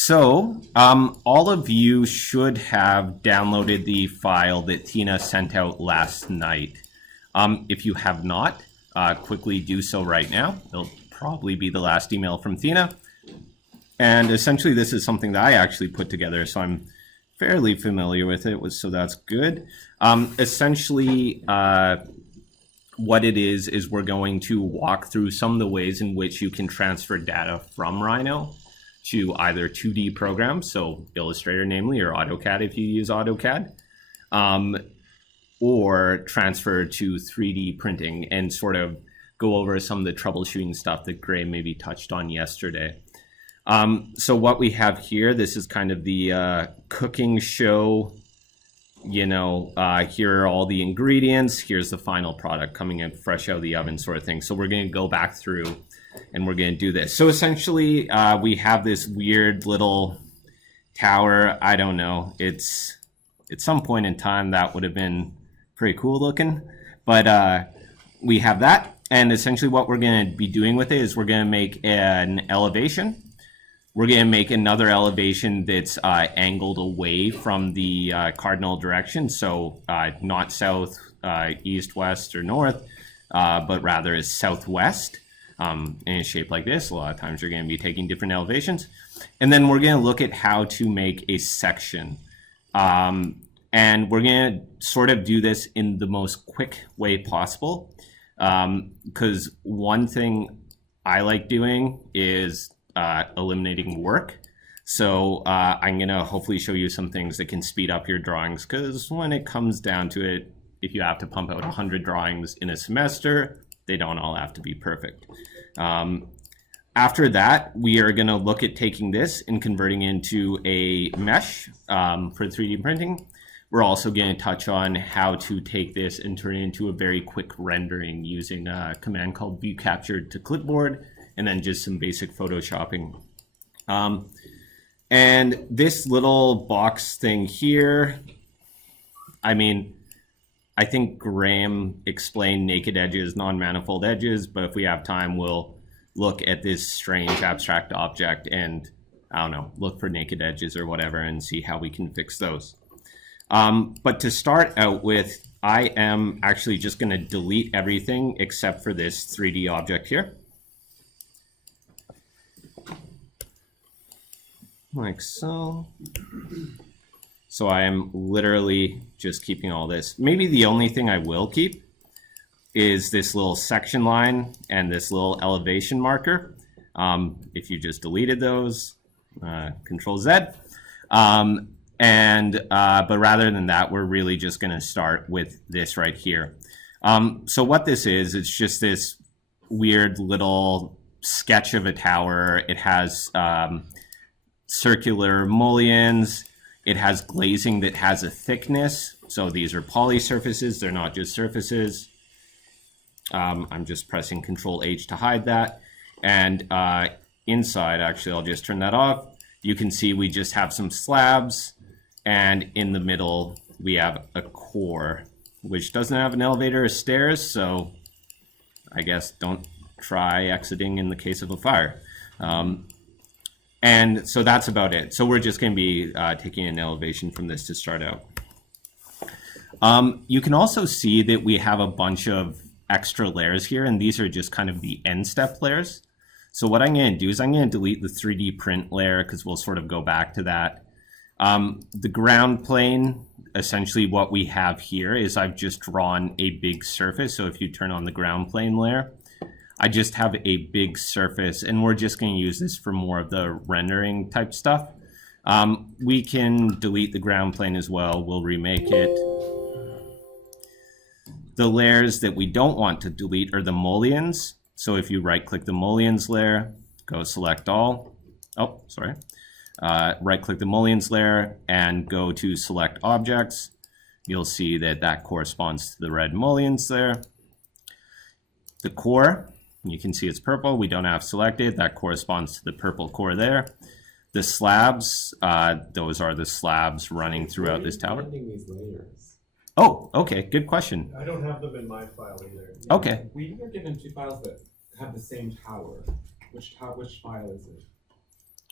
So, all of you should have downloaded the file that Tina sent out last night. If you have not, quickly do so right now. It'll probably be the last email from Tina. And essentially, this is something that I actually put together, so I'm fairly familiar with it, so that's good. Essentially, what it is we're going to walk through some of the ways in which you can transfer data from Rhino to either 2D programs, so Illustrator namely, or AutoCAD if you use AutoCAD, or transfer to 3D printing and sort of go over some of the troubleshooting stuff that Gray maybe touched on yesterday. So what we have here, this is kind of the cooking show, you know, here are all the ingredients, here's the final product coming in fresh out of the oven sort of thing. So we're going to go back through and we're going to do this. So essentially, we have this weird little tower. I don't know. It's at some point in time that would have been pretty cool looking, but we have that. And essentially what we're going to be doing with it is we're going to make an elevation. We're going to make another elevation that's angled away from the cardinal direction. So not south, east, west, or north, but rather is southwest. In a shape like this. A lot of times you're going to be taking different elevations. And then we're going to look at how to make a section. And we're going to sort of do this in the most quick way possible. Because one thing I like doing is eliminating work. So I'm going to hopefully show you some things that can speed up your drawings. Because when it comes down to it, if you have to pump out 100 drawings in a semester, they don't all have to be perfect. After that, we are going to look at taking this and converting into a mesh for 3D printing. We're also going to touch on how to take this and turn it into a very quick rendering using a command called view capture to clipboard, and then just some basic photoshopping. And this little box thing here, I mean, I think Graham explained naked edges, non-manifold edges, but if we have time, we'll look at this strange abstract object and, I don't know, look for naked edges or whatever and see how we can fix those. But to start out with, I am actually just going to delete everything except for this 3D object here. Like so. So I am literally just keeping all this. Maybe the only thing I will keep is this little section line and this little elevation marker. If you just deleted those, Control Z. But rather than that, we're really just going to start with this right here. So what this is, it's just this weird little sketch of a tower. It has circular mullions. It has glazing that has a thickness. So these are poly surfaces. They're not just surfaces. I'm just pressing Control H to hide that. And inside, actually, I'll just turn that off. You can see we just have some slabs. And in the middle, we have a core, which doesn't have an elevator or stairs. So I guess don't try exiting in the case of a fire. And so that's about it. So we're just going to be taking an elevation from this to start out. You can also see that we have a bunch of extra layers here, and these are just kind of the end step layers. So what I'm going to do is I'm going to delete the 3D print layer because we'll sort of go back to that. The ground plane, essentially what we have here is I've just drawn a big surface. So if you turn on the ground plane layer, I just have a big surface, and we're just going to use this for more of the rendering type stuff. We can delete the ground plane as well. We'll remake it. The layers that we don't want to delete are the mullions. So if you right-click the mullions layer, go select all. Oh, sorry. Right-click the mullions layer and go to select objects. You'll see that that corresponds to the red mullions there. The core, you can see it's purple. We don't have selected. That corresponds to the purple core there. The slabs, those are the slabs running throughout this tower. These layers? Oh, okay. Good question. I don't have them in my file either. Okay. We were given two files that have the same tower. Which file is it?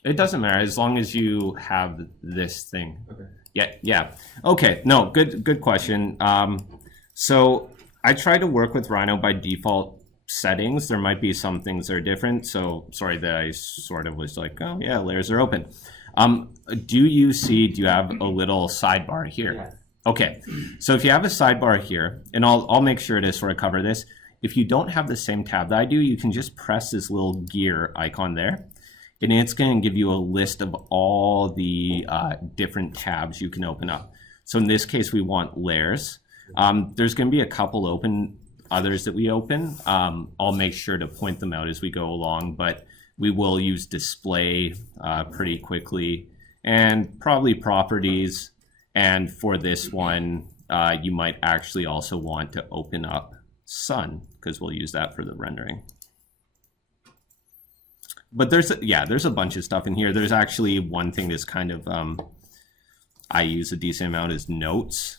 It doesn't matter as long as you have this thing. Okay. Yeah. Okay. No, good question. So I try to work with Rhino by default settings. There might be some things that are different. So sorry that I sort of was like, oh yeah, layers are open. Do you have a little sidebar here? Yeah. Okay. So if you have a sidebar here, and I'll make sure to sort of cover this. If you don't have the same tab that I do, you can just press this little gear icon there. And it's going to give you a list of all the different tabs you can open up. So in this case, we want layers. There's going to be a couple others that we open. I'll make sure to point them out as we go along, but we will use display pretty quickly and probably properties. And for this one, you might actually also want to open up sun because we'll use that for the rendering. But there's a bunch of stuff in here. There's actually one thing that's kind of I use a decent amount is notes.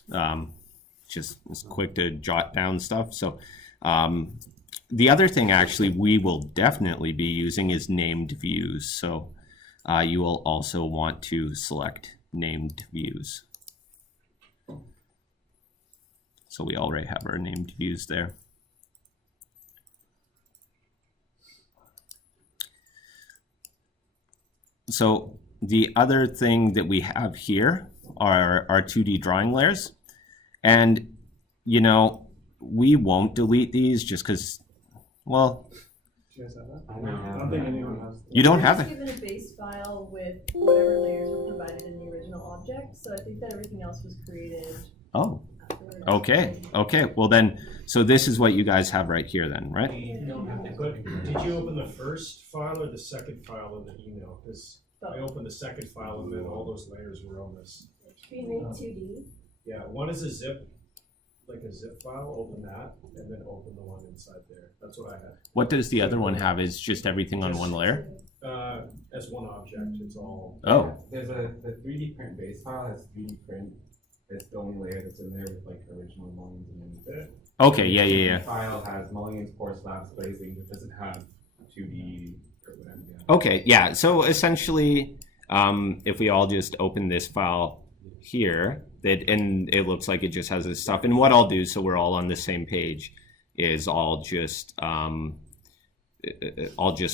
Just it's quick to jot down stuff. So the other thing actually we will definitely be using is named views. So you will also want to select named views. So we already have our named views there. So the other thing that we have here are our 2D drawing layers. And, you know, we won't delete these just because, well, Do you guys have that? I don't think anyone has. you don't have it. Given a base file with whatever layers were provided in the original object, so I think that everything else was created Oh, afterwards. okay. Well then, so this is what you guys have right here then, right? But did you open the first file or the second file in the email? Because I opened the second file and then all those layers were on this. We made 2D. Yeah, one is a zip, like a zip file, open that, and then open the one inside there. That's what I had. What does the other one have? Is just everything on one layer? As one object, it's all. Oh, There's the 3D print base file has 3D print. It's the only layer that's in there with like original mullions underneath it. okay, yeah. The file has mullions, core slabs, glazing, but doesn't have 2D or whatever. Yeah. Okay, yeah. So essentially, if we all just open this file here, and it looks like it just has this stuff. And what I'll do, so we're all on the same page, is I'll just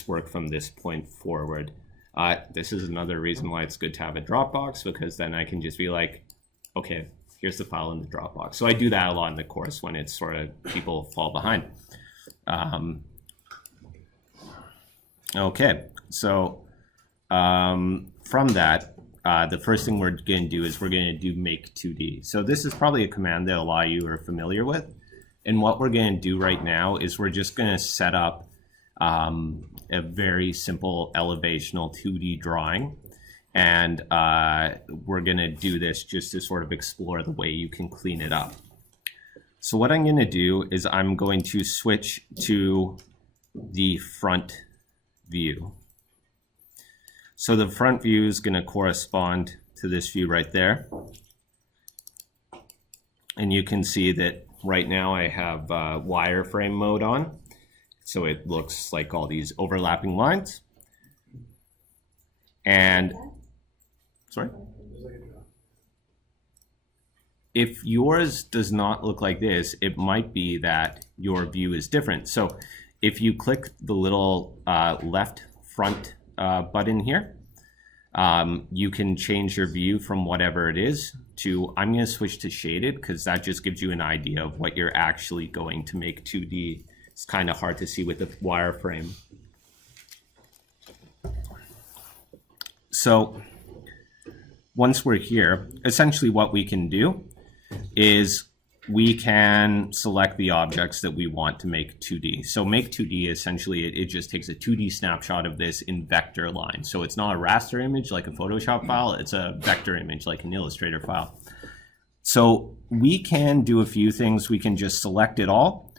work from this point forward. This is another reason why it's good to have a Dropbox, because then I can just be like, okay, here's the file in the Dropbox. So I do that a lot in the course when it's sort of people fall behind. Okay, so from that, the first thing we're going to do is we're going to do make 2D. So this is probably a command that a lot of you are familiar with. And what we're going to do right now is we're just going to set up a very simple elevational 2D drawing. And we're going to do this just to sort of explore the way you can clean it up. So what I'm going to do is I'm going to switch to the front view. So the front view is going to correspond to this view right there. And you can see that right now I have wireframe mode on. So it looks like all these overlapping lines. And, sorry? If yours does not look like this, it might be that your view is different. So if you click the little left front button here, you can change your view from whatever it is to, I'm going to switch to shaded because that just gives you an idea of what you're actually going to make 2D. It's kind of hard to see with the wireframe. So once we're here, essentially what we can do is we can select the objects that we want to make 2D. So make 2D, essentially, it just takes a 2D snapshot of this in vector line. So it's not a raster image like a Photoshop file, it's a vector image like an Illustrator file. So we can do a few things. We can just select it all.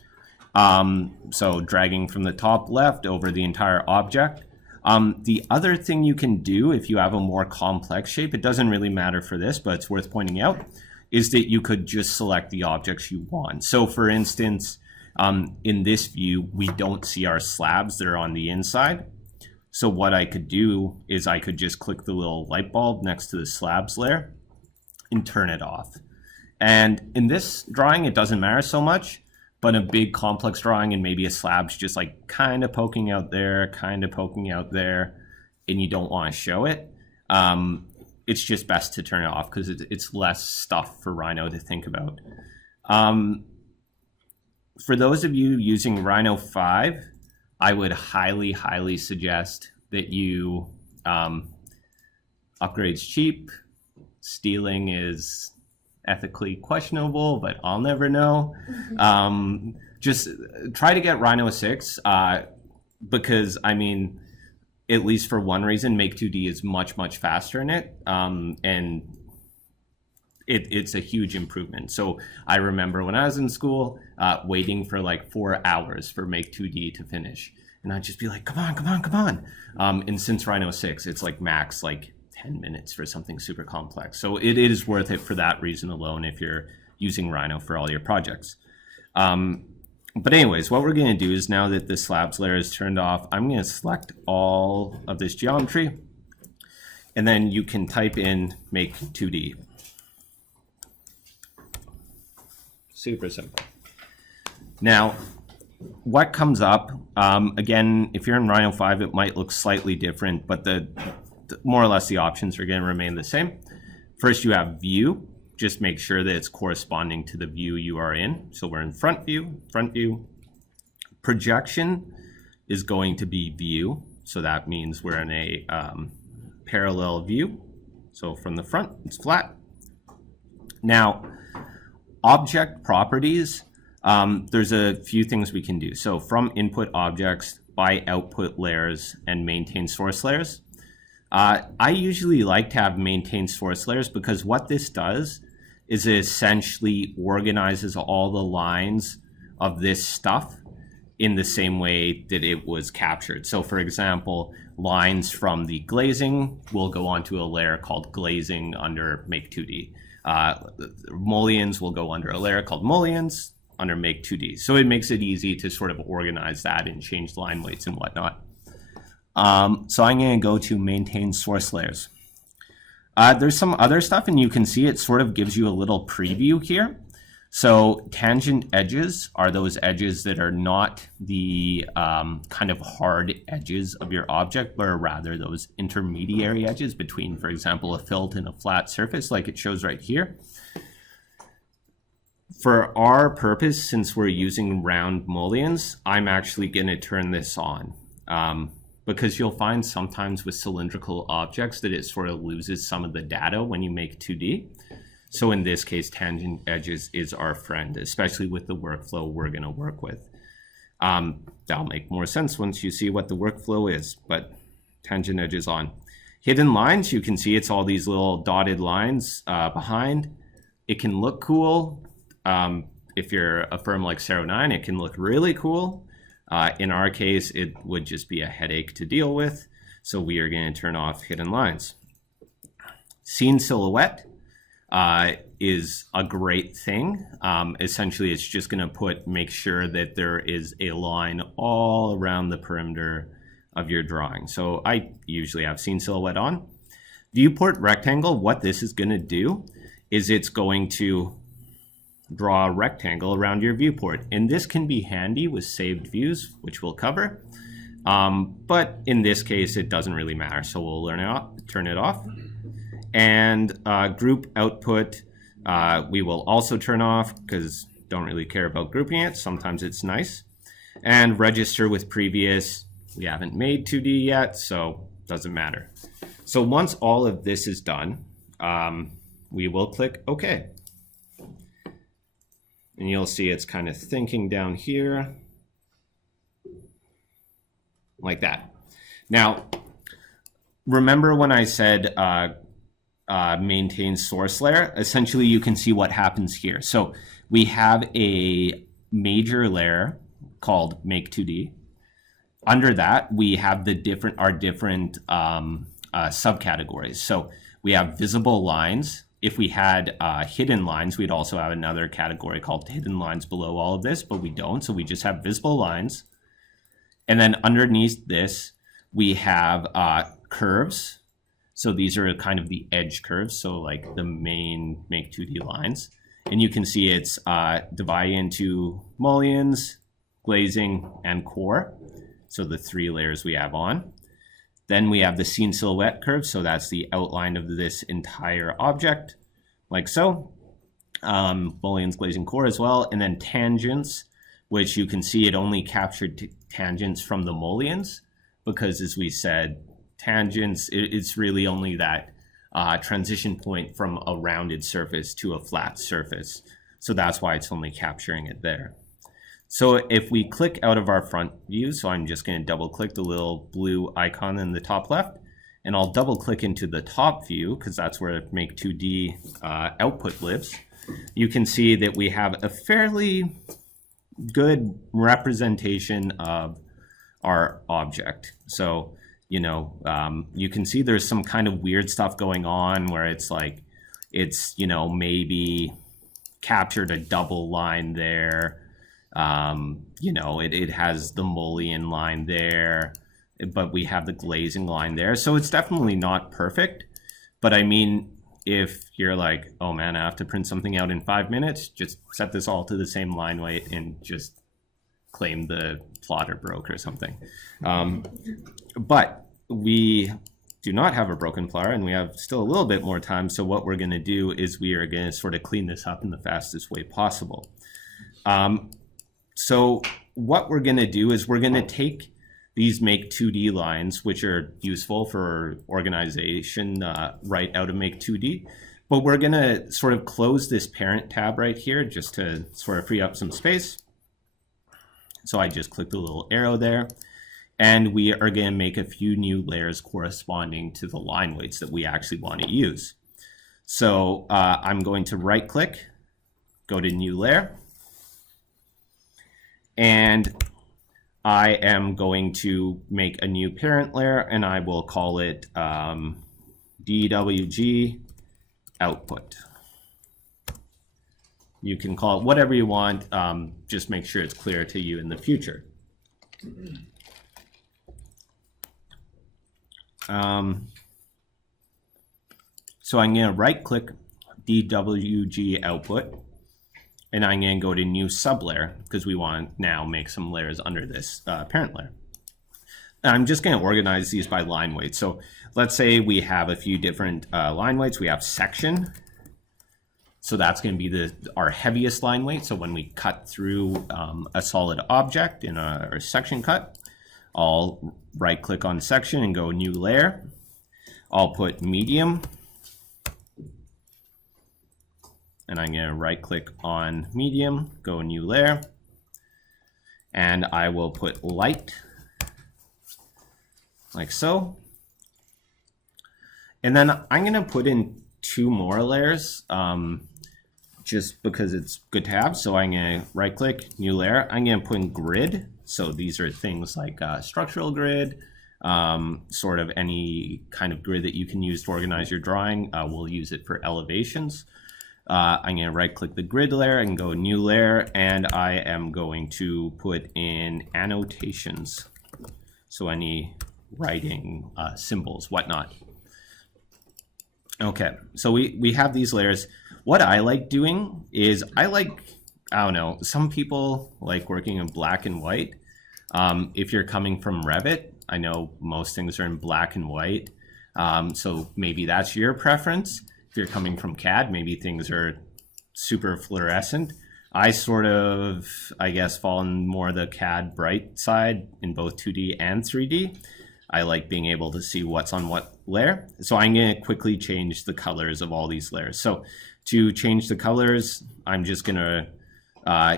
So dragging from the top left over the entire object. The other thing you can do if you have a more complex shape, it doesn't really matter for this, but it's worth pointing out, is that you could just select the objects you want. So for instance, in this view, we don't see our slabs that are on the inside. So what I could do is I could just click the little light bulb next to the slabs layer and turn it off. And in this drawing, it doesn't matter so much, but a big complex drawing and maybe a slab's just like kind of poking out there, and you don't want to show it, it's just best to turn it off because it's less stuff for Rhino to think about. For those of you using Rhino 5, I would highly suggest that you upgrade's cheap. Stealing is ethically questionable, but I'll never know. Just try to get Rhino 6 because, I mean, at least for one reason, Make 2D is much faster in it, and it's a huge improvement. So I remember when I was in school, waiting for like 4 hours for Make 2D to finish, and I'd just be like, come on. And since Rhino 6, it's like max like 10 minutes for something super complex. So it is worth it for that reason alone if you're using Rhino for all your projects. But anyways, what we're going to do is now that the slabs layer is turned off, I'm going to select all of this geometry, and then you can type in Make 2D. Super simple. Now, what comes up, again, if you're in Rhino 5, it might look slightly different, but more or less the options are going to remain the same. First, you have view. Just make sure that it's corresponding to the view you are in. So we're in front view. Projection is going to be view. So that means we're in a parallel view. So from the front, it's flat. Now, object properties, there's a few things we can do. So from input objects, by output layers, and maintain source layers. I usually like to have maintain source layers because what this does is it essentially organizes all the lines of this stuff in the same way that it was captured. So for example, lines from the glazing will go onto a layer called glazing under Make 2D. Mullions will go under a layer called mullions under Make 2D. So it makes it easy to sort of organize that and change line weights and whatnot. So I'm going to go to maintain source layers. There's some other stuff, and you can see it sort of gives you a little preview here. So tangent edges are those edges that are not the kind of hard edges of your object, but are rather those intermediary edges between, for example, a filled and a flat surface, like it shows right here. For our purpose, since we're using round mullions, I'm actually going to turn this on. Because you'll find sometimes with cylindrical objects that it sort of loses some of the data when you make 2D. So in this case, tangent edges is our friend, especially with the workflow we're going to work with. That'll make more sense once you see what the workflow is, but tangent edges on. Hidden lines, you can see it's all these little dotted lines behind. It can look cool. If you're a firm like 09, it can look really cool. In our case, it would just be a headache to deal with. So we are going to turn off hidden lines. Scene silhouette is a great thing. Essentially, it's just going to make sure that there is a line all around the perimeter of your drawing. So I usually have scene silhouette on. Viewport rectangle, what this is going to do is it's going to draw a rectangle around your viewport. And this can be handy with saved views, which we'll cover. But in this case, it doesn't really matter. So we'll turn it off. And group output, we will also turn off because don't really care about grouping it. Sometimes it's nice. And register with previous, we haven't made 2D yet, so doesn't matter. So once all of this is done, we will click OK. And you'll see it's kind of thinking down here like that. Now, remember when I said maintain source layer? Essentially, you can see what happens here. So we have a major layer called Make 2D. Under that, we have our different subcategories. So we have visible lines. If we had hidden lines, we'd also have another category called hidden lines below all of this, but we don't. So we just have visible lines. And then underneath this, We have curves. So these are kind of the edge curves, so like the main Make 2D lines. And you can see it's divided into mullions, glazing, and core. So the 3 layers we have on. Then we have the scene silhouette curve, so that's the outline of this entire object, like so. Mullions, glazing, core as well. And then tangents, which you can see it only captured tangents from the mullions, because as we said, tangents, it's really only that transition point from a rounded surface to a flat surface. So that's why it's only capturing it there. So if we click out of our front view, so I'm just going to double click the little blue icon in the top left, and I'll double click into the top view because that's where Make 2D output lives. You can see that we have a fairly good representation of our object. So you know, you can see there's some kind of weird stuff going on where it's like, it's, you know, maybe captured a double line there. You know, it has the mullion line there, but we have the glazing line there. So it's definitely not perfect. But I mean, if you're like, oh man, I have to print something out in 5 minutes, just set this all to the same line weight and just claim the plotter broke or something. But we do not have a broken plotter and we have still a little bit more time. So what we're going to do is we are going to sort of clean this up in the fastest way possible. So what we're going to do is we're going to take these Make 2D lines, which are useful for organization right out of Make 2D. But we're going to sort of close this parent tab right here just to sort of free up some space. So I just click the little arrow there. And we are going to make a few new layers corresponding to the line weights that we actually want to use. So I'm going to right click, go to New Layer. And I am going to make a new parent layer and I will call it DWG Output. You can call it whatever you want, just make sure it's clear to you in the future. So I'm going to right click DWG Output and I'm going to go to New Sublayer because we want to now make some layers under this parent layer. And I'm just going to organize these by line weight. So let's say we have a few different line weights. We have section. So that's going to be our heaviest line weight. So when we cut through a solid object in our section cut, I'll right click on section and go New Layer. I'll put medium. And I'm going to right click on medium, go New Layer. And I will put light, like so. And then I'm going to put in 2 more layers just because it's good to have. So I'm going to right click, New Layer. I'm going to put in grid. So these are things like structural grid, sort of any kind of grid that you can use to organize your drawing. We'll use it for elevations. I'm going to right click the grid layer and go New Layer, and I am going to put in annotations. So any writing, symbols, whatnot. Okay, so we have these layers. What I like doing is I don't know, some people like working in black and white. If you're coming from Revit, I know most things are in black and white. So maybe that's your preference. If you're coming from CAD, maybe things are super fluorescent. I sort of, I guess, fall on more the CAD bright side in both 2D and 3D. I like being able to see what's on what layer. So I'm going to quickly change the colors of all these layers. So to change the colors, I'm just going to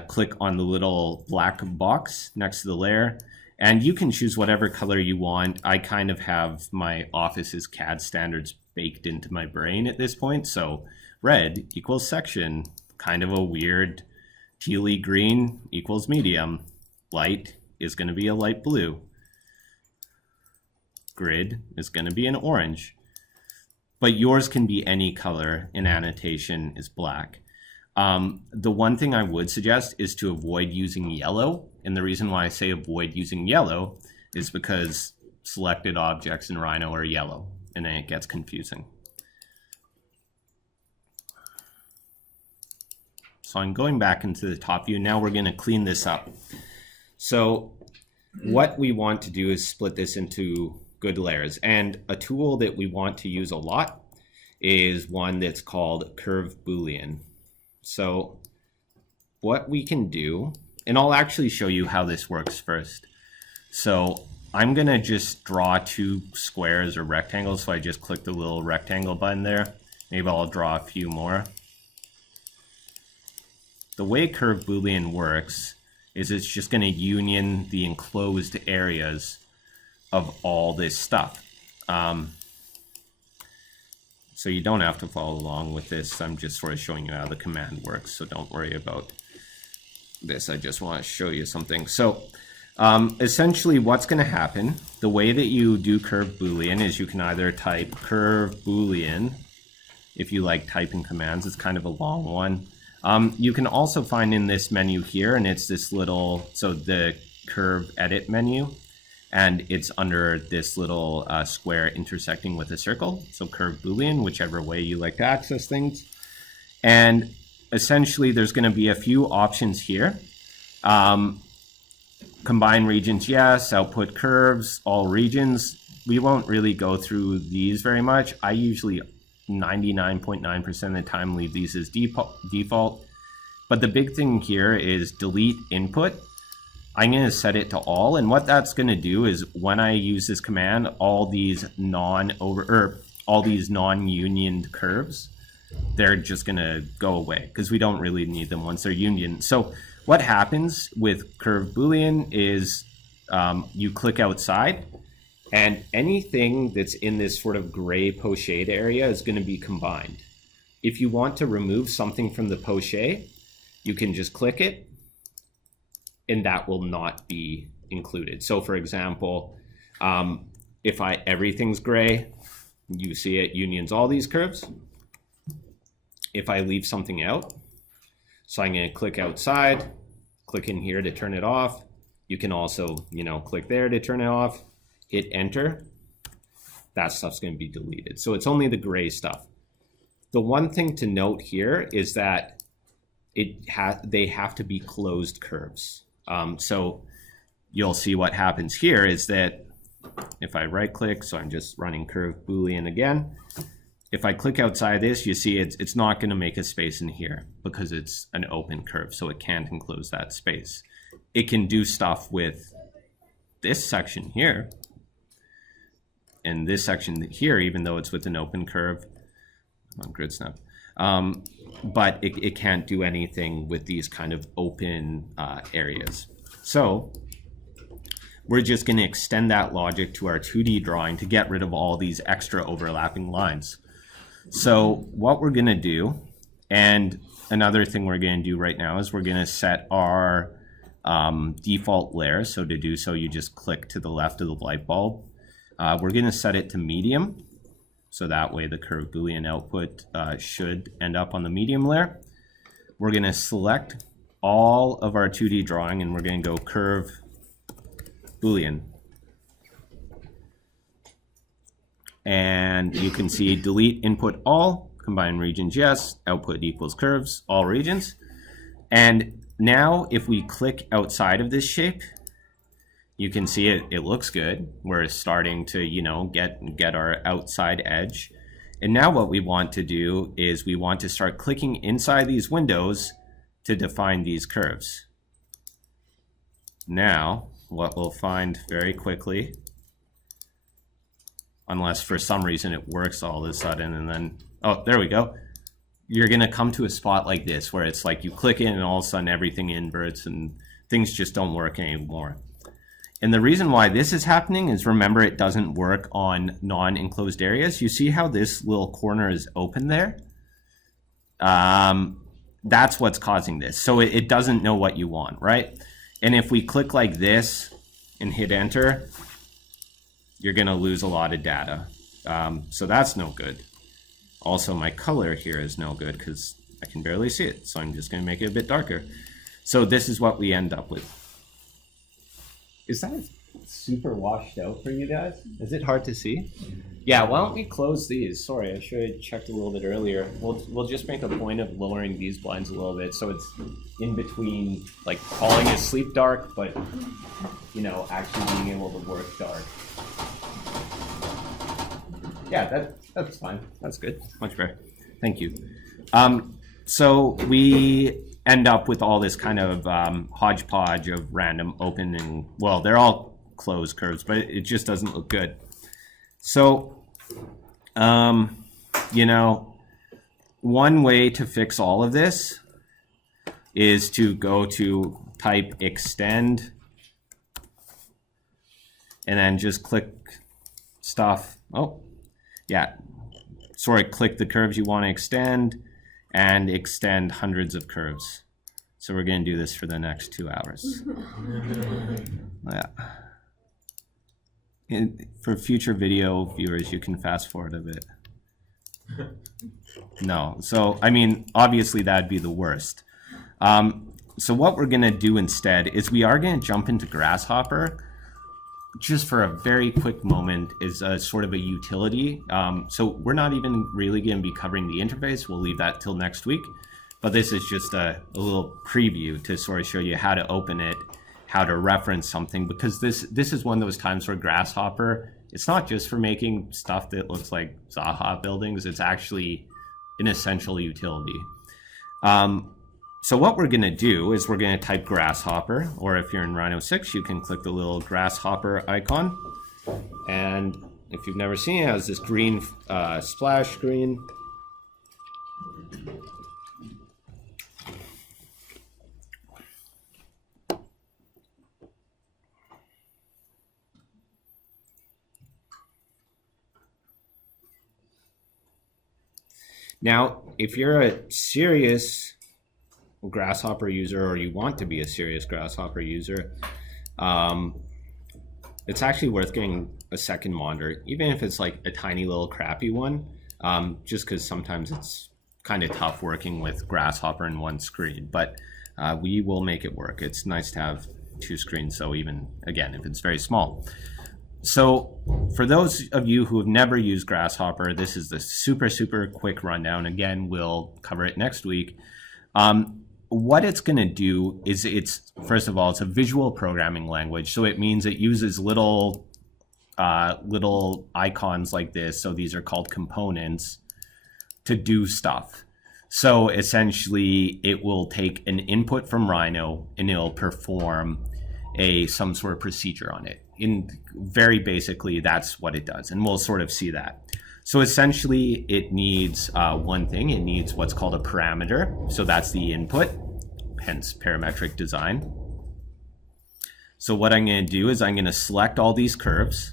click on the little black box next to the layer. And you can choose whatever color you want. I kind of have my Office's CAD standards baked into my brain at this point. So red equals section, kind of a weird tealy green equals medium. Light is going to be a light blue. Grid is going to be an orange. But yours can be any color, and annotation is black. The one thing I would suggest is to avoid using yellow. And the reason why I say avoid using yellow is because selected objects in Rhino are yellow, and then it gets confusing. So I'm going back into the top view. Now we're going to clean this up. So what we want to do is split this into good layers. And a tool that we want to use a lot is one that's called Curve Boolean. So what we can do, and I'll actually show you how this works first. So I'm going to just draw two squares or rectangles. So I just click the little rectangle button there. Maybe I'll draw a few more. The way Curve Boolean works is it's just going to union the enclosed areas of all this stuff. So you don't have to follow along with this. I'm just sort of showing you how the command works, so don't worry about this. I just want to show you something. So essentially what's going to happen, the way that you do Curve Boolean is you can either type Curve Boolean if you like typing commands. It's kind of a long one. You can also find in this menu here, and it's this little, so the curve edit menu, and it's under this little square intersecting with a circle. So Curve Boolean, whichever way you like to access things. And essentially there's going to be a few options here. Combine regions, yes. Output curves, all regions. We won't really go through these very much. I usually 99.9% of the time leave these as default. But the big thing here is delete input. I'm going to set it to all, and what that's going to do is when I use this command, all these non-unioned curves, they're just going to go away because we don't really need them once they're union. So what happens with Curve Boolean is you click outside, and anything that's in this sort of gray pochette area is going to be combined. If you want to remove something from the pochette, you can just click it, and that will not be included. So for example, if everything's gray, you see it unions all these curves. If I leave something out, so I'm going to click outside, click in here to turn it off. You can also, click there to turn it off. Hit enter, that stuff's going to be deleted. So it's only the gray stuff. The one thing to note here is that they have to be closed curves. So you'll see what happens here is that if I right click, so I'm just running Curve Boolean again. If I click outside this, you see it's not going to make a space in here because it's an open curve, so it can't enclose that space. It can do stuff with this section here, and this section here, even though it's with an open curve on grid snap, but it can't do anything with these kind of open areas. So we're just going to extend that logic to our 2D drawing to get rid of all these extra overlapping lines. So what we're going to do, and another thing we're going to do right now is we're going to set our default layer. So to do so, you just click to the left of the light bulb. We're going to set it to medium. So that way the Curve Boolean output should end up on the medium layer. We're going to select all of our 2D drawing, and we're going to go Curve Boolean. And you can see delete input all, combine regions yes, output equals curves, all regions. And now if we click outside of this shape, you can see it looks good. We're starting to, get our outside edge. And now what we want to do is we want to start clicking inside these windows to define these curves. Now, what we'll find very quickly, unless for some reason it works all of a sudden and then, oh, there we go. You're gonna come to a spot like this where it's like you click in and all of a sudden everything inverts and things just don't work anymore. And the reason why this is happening is, remember, it doesn't work on non-enclosed areas. You see how this little corner is open there? That's what's causing this. So it doesn't know what you want, right? And if we click like this and hit enter, you're going to lose a lot of data. So that's no good. Also, my color here is no good because I can barely see it. So I'm just going to make it a bit darker. So this is what we end up with. Is that super washed out for you guys? Is it hard to see? Yeah, why don't we close these? Sorry, I should have checked a little bit earlier. We'll just make a point of lowering these blinds a little bit so it's in between, like calling it sleep dark, but you know, actually being able to work dark. Yeah, that's fine. That's good. Much better. Thank you. So we end up with all this kind of hodgepodge of random open and, well, they're all closed curves, but it just doesn't look good. So, you know, one way to fix all of this is to go to type extend and then just click stuff. Oh, yeah. Sorry, click the curves you want to extend and extend hundreds of curves. So we're going to do this for the next 2 hours. Yeah. For future video viewers, you can fast forward a bit. No, so I mean, obviously that'd be the worst. So what we're gonna do instead is we are gonna jump into Grasshopper just for a very quick moment as a sort of a utility. So we're not even really gonna be covering the interface. We'll leave that till next week. But this is just a little preview to sort of show you how to open it, how to reference something, because this is one of those times where Grasshopper, it's not just for making stuff that looks like Zaha buildings, it's actually an essential utility. So what we're going to do is we're going to type Grasshopper, or if you're in Rhino 6, you can click the little Grasshopper icon. And if you've never seen it, it has this green splash screen. Now, if you're a serious Grasshopper user, or you want to be a serious Grasshopper user, it's actually worth getting a second monitor, even if it's like a tiny little crappy one, just because sometimes it's kind of tough working with Grasshopper in one screen, but we will make it work. It's nice to have two screens, so even, again, if it's very small. So for those of you who have never used Grasshopper, this is the super quick rundown. Again, we'll cover it next week. What it's going to do is first of all, it's a visual programming language. So it means it uses little icons like this. So these are called components to do stuff. So essentially it will take an input from Rhino and it'll perform some sort of procedure on it. Very basically, that's what it does, and we'll sort of see that. So essentially, it needs one thing. It needs what's called a parameter. So that's the input, hence parametric design. So what I'm going to do is I'm going to select all these curves,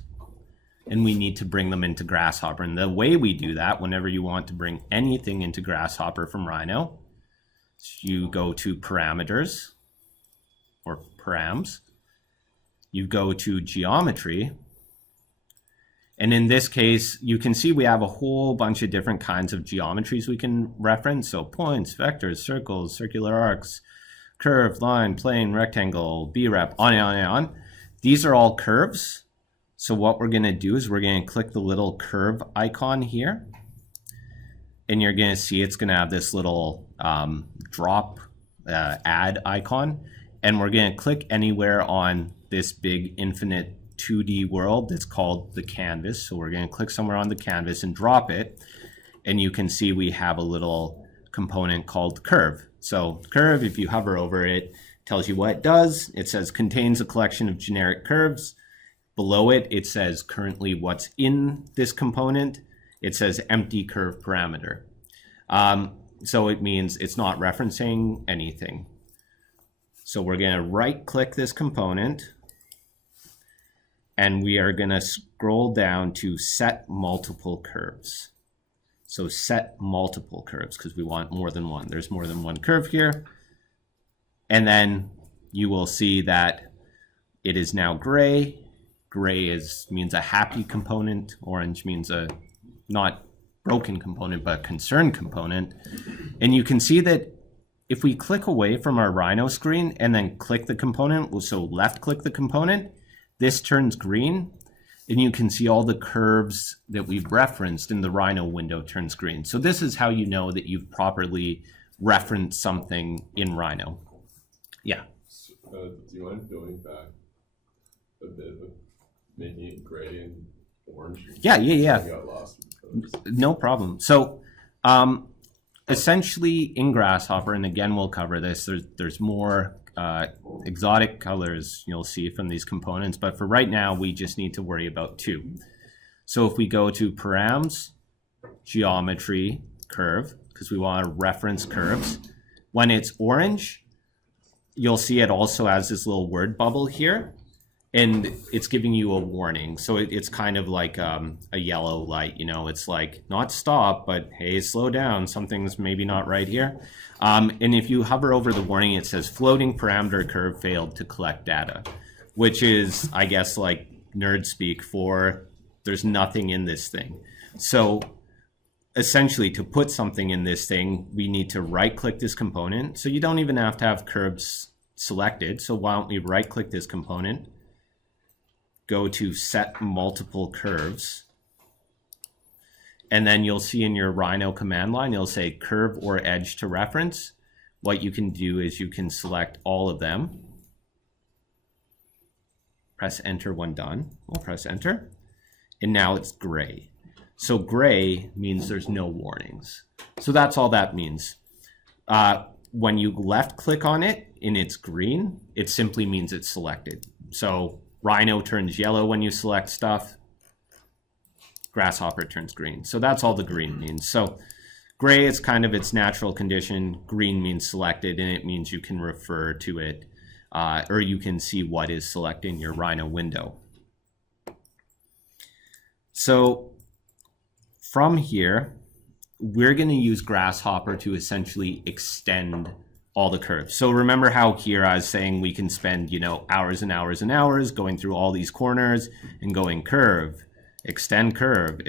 and we need to bring them into Grasshopper. And the way we do that, whenever you want to bring anything into Grasshopper from Rhino, you go to parameters, or params. You go to geometry, and in this case, you can see we have a whole bunch of different kinds of geometries we can reference. So points, vectors, circles, circular arcs, curve, line, plane, rectangle, B-rep, on and on and on. These are all curves. So what we're going to do is we're going to click the little curve icon here, and you're going to see it's going to have this little drop add icon, and we're going to click anywhere on this big infinite 2D world that's called the canvas. So we're going to click somewhere on the canvas and drop it, and you can see we have a little component called curve. So curve, if you hover over it, tells you what it does. It says contains a collection of generic curves. Below it, it says currently what's in this component. It says empty curve parameter. So it means it's not referencing anything. So we're going to right click this component, and we are going to scroll down to set multiple curves. So set multiple curves, because we want more than one. There's more than one curve here. And then you will see that it is now gray. Gray means a happy component. Orange means a not broken component, but a concerned component. And you can see that if we click away from our Rhino screen and then click the component, so left click the component, This turns green, and you can see all the curves that we've referenced in the Rhino window turns green. So this is how you know that you've properly referenced something in Rhino. Yeah. Do you mind going back a bit with making it gray and orange? Yeah. I got lost. No problem. So essentially in Grasshopper, and again, we'll cover this, there's more exotic colors you'll see from these components, but for right now, we just need to worry about two. So if we go to params, geometry, curve, because we want to reference curves, when it's orange, you'll see it also has this little word bubble here, and it's giving you a warning. So it's kind of like a yellow light, you know, it's like not stop, but hey, slow down, something's maybe not right here. And if you hover over the warning, it says floating parameter curve failed to collect data, which is, I guess, like nerd speak for there's nothing in this thing. So essentially, to put something in this thing, we need to right click this component. So you don't even have to have curves selected. So why don't we right click this component, go to set multiple curves, and then you'll see in your Rhino command line, you'll say curve or edge to reference. What you can do is you can select all of them. Press enter when done. We'll press enter. And now it's gray. So gray means there's no warnings. So that's all that means. When you left click on it and it's green, it simply means it's selected. So Rhino turns yellow when you select stuff. Grasshopper turns green. So that's all the green means. So gray is kind of its natural condition. Green means selected, and it means you can refer to it, or you can see what is selected in your Rhino window. So from here, we're going to use Grasshopper to essentially extend all the curves. So remember how here I was saying we can spend, you know, hours and hours and hours going through all these corners and going curve, extend curve,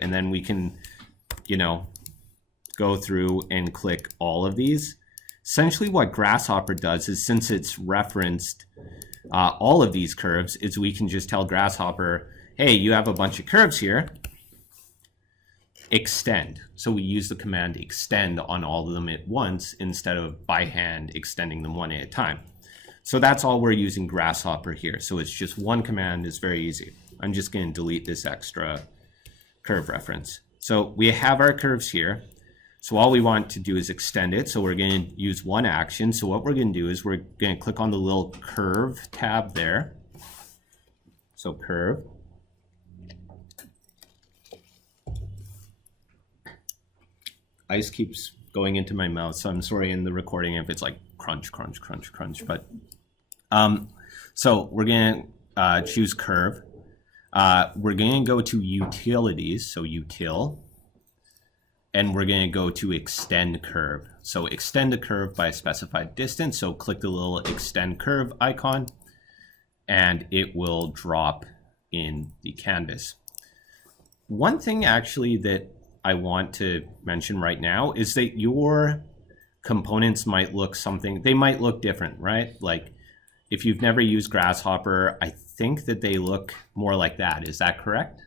and then we can, you know, go through and click all of these. Essentially what Grasshopper does is, since it's referenced all of these curves, is we can just tell Grasshopper, hey, you have a bunch of curves here, extend. So we use the command extend on all of them at once instead of by hand extending them one at a time. So that's all we're using Grasshopper here. So it's just one command, it's very easy. I'm just going to delete this extra curve reference. So we have our curves here. So all we want to do is extend it. So we're going to use one action. So what we're going to do is we're going to click on the little curve tab there. So curve. Ice keeps going into my mouth, so I'm sorry in the recording if it's like crunch, crunch, crunch, crunch. But so we're going to choose curve. We're going to go to utilities, so util, and we're going to go to extend curve. So extend a curve by a specified distance. So click the little extend curve icon, and it will drop in the canvas. One thing actually that I want to mention right now is that your components might look they might look different, right? Like if you've never used Grasshopper, I think that they look more like that. Is that correct?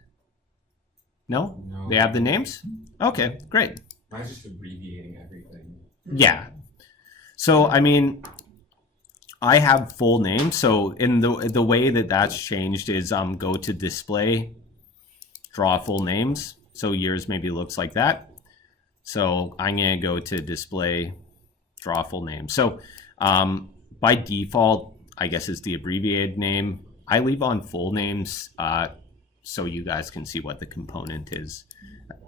No? No. They have the names? Okay, great. Mine's just abbreviating everything. Yeah. So, I mean, I have full names. So in the way that that's changed is go to display, draw full names. So yours maybe looks like that. So I'm going to go to display, draw full name. So by default, I guess is the abbreviated name. I leave on full names so you guys can see what the component is.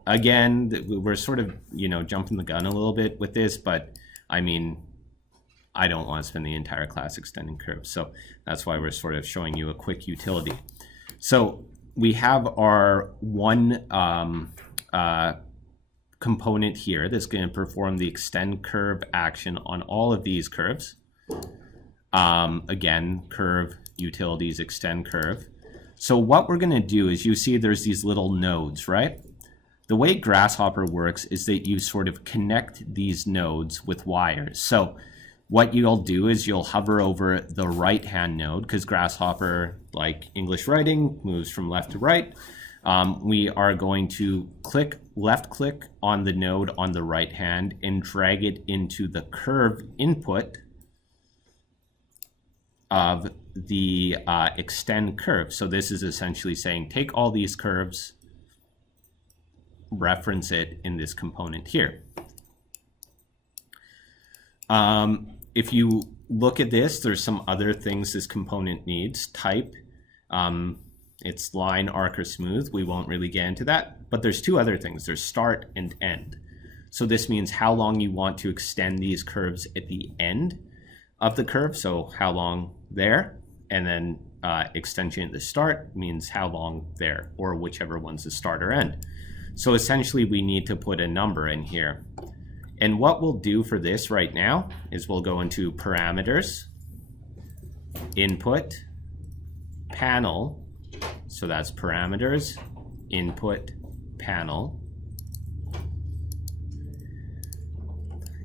Again, we're sort of, you know, jumping the gun a little bit with this, but I mean, I don't want to spend the entire class extending curves. So that's why we're sort of showing you a quick utility. So we have our one component here that's going to perform the extend curve action on all of these curves. Again, curve, utilities, extend curve. So what we're going to do is, you see there's these little nodes, right? The way Grasshopper works is that you sort of connect these nodes with wires. So what you'll do is you'll hover over the right-hand node, because Grasshopper, like English writing, moves from left to right. We are going to left click on the node on the right hand and drag it into the curve input of the extend curve. So this is essentially saying take all these curves, reference it in this component here. If you look at this, there's some other things this component needs. Type, it's line, arc, or smooth. We won't really get into that, but there's two other things. There's start and end. So this means how long you want to extend these curves at the end of the curve. So how long there, and then extension at the start means how long there, or whichever one's the start or end. So essentially we need to put a number in here. And what we'll do for this right now is we'll go into parameters, input, panel. So that's parameters, input, panel.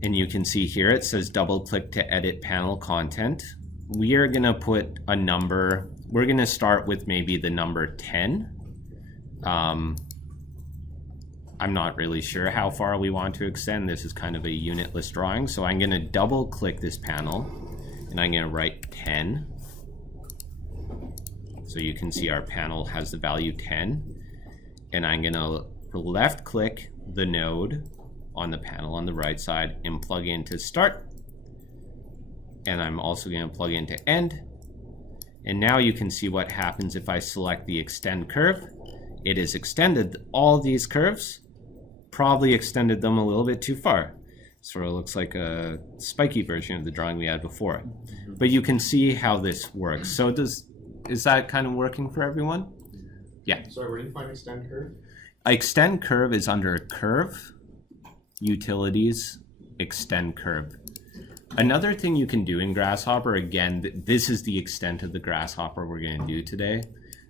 And you can see here it says double click to edit panel content. We are going to put a number. We're going to start with maybe the number 10. I'm not really sure how far we want to extend. This is kind of a unitless drawing. So I'm going to double click this panel and I'm going to write 10. So you can see our panel has the value 10. And I'm going to left click the node on the panel on the right side and plug into start. And I'm also going to plug into end. And now you can see what happens if I select the extend curve. It has extended all these curves, probably extended them a little bit too far. Sort of looks like a spiky version of the drawing we had before. But you can see how this works. So is that kind of working for everyone? Yeah. Sorry, where do you find extend curve? Extend curve is under curve, utilities, extend curve. Another thing you can do in Grasshopper, again, this is the extent of the Grasshopper we're going to do today.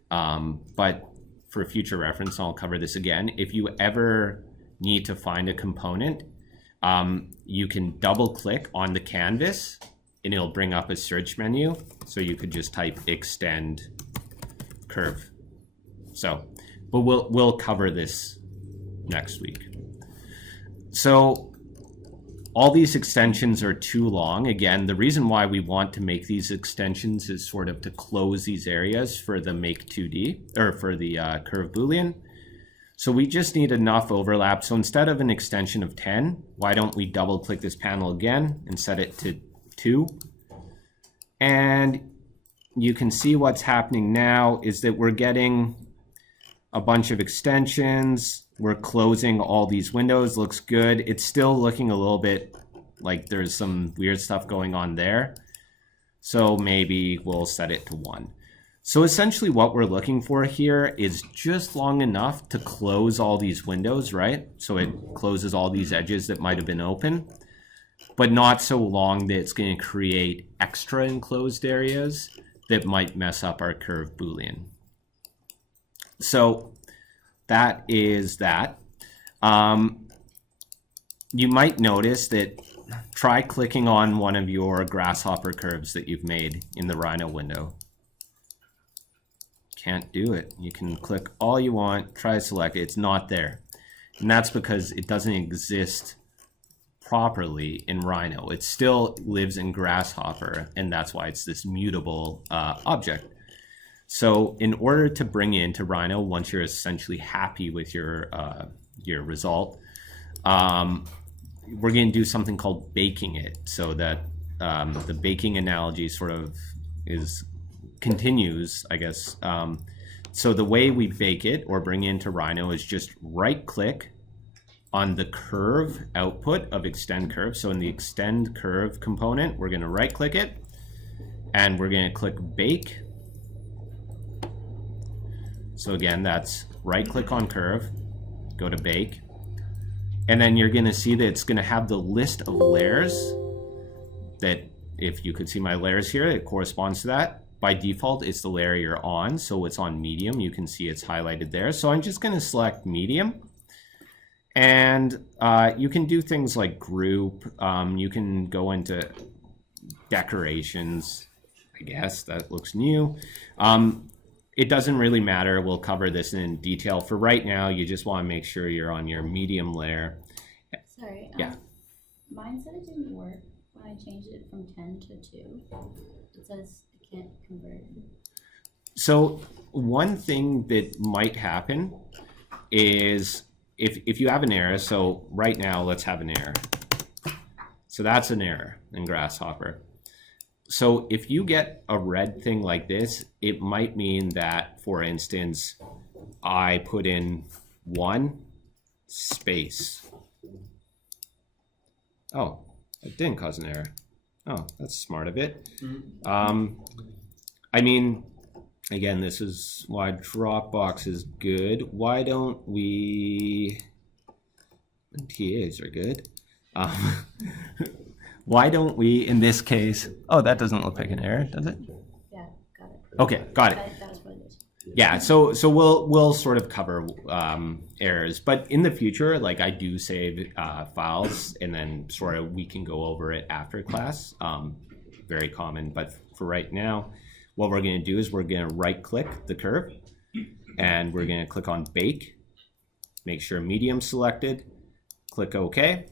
But for future reference, I'll cover this again. If you ever need to find a component, you can double click on the canvas and it'll bring up a search menu. So you could just type extend curve. So, but we'll cover this next week. So all these extensions are too long. Again, the reason why we want to make these extensions is sort of to close these areas for the make 2D or for the curve Boolean. So we just need enough overlap. So instead of an extension of 10, why don't we double click this panel again and set it to 2? And you can see what's happening now is that we're getting a bunch of extensions. We're closing all these windows. Looks good. It's still looking a little bit like there's some weird stuff going on there. So maybe we'll set it to 1. So essentially what we're looking for here is just long enough to close all these windows, right? So it closes all these edges that might have been open, but not so long that it's going to create extra enclosed areas that might mess up our curve Boolean. So that is that. You might notice that try clicking on one of your Grasshopper curves that you've made in the Rhino window. Can't do it. You can click all you want, try to select it, it's not there. And that's because it doesn't exist properly in Rhino. It still lives in Grasshopper, and that's why it's this mutable object. So in order to bring it into Rhino, once you're essentially happy with your result, we're going to do something called baking it, so that the baking analogy sort of continues, I guess. So the way we bake it or bring it into Rhino is just right click on the curve output of extend curve. So in the extend curve component, we're going to right click it and we're going to click bake. So again, that's right click on curve, go to bake. And then you're going to see that it's going to have the list of layers that, if you could see my layers here, it corresponds to that. By default, it's the layer you're on. So it's on medium. You can see it's highlighted there. So I'm just going to select medium. And you can do things like group. You can go into decorations, I guess that looks new. It doesn't really matter. We'll cover this in detail. For right now, you just want to make sure you're on your medium layer. Sorry. Yeah. Mine said it didn't work when I changed it from 10 to 2. It says it can't convert. So one thing that might happen is if you have an error, so right now let's have an error. So that's an error in Grasshopper. So if you get a red thing like this, it might mean that, for instance, I put in 1 space. Oh, it didn't cause an error. Oh, that's smart of it. I mean, again, this is why Dropbox is good. Why don't we, and TAs are good. Why don't we, in this case, oh, that doesn't look like an error, does it? Yeah, got it. Okay, got it. That's what it is. Yeah, so we'll sort of cover errors, but in the future, like I do save files, and then sort of we can go over it after class. Very common, but for right now, what we're going to do is we're going to right-click the curve, and we're going to click on Bake. Make sure Medium selected. Click OK.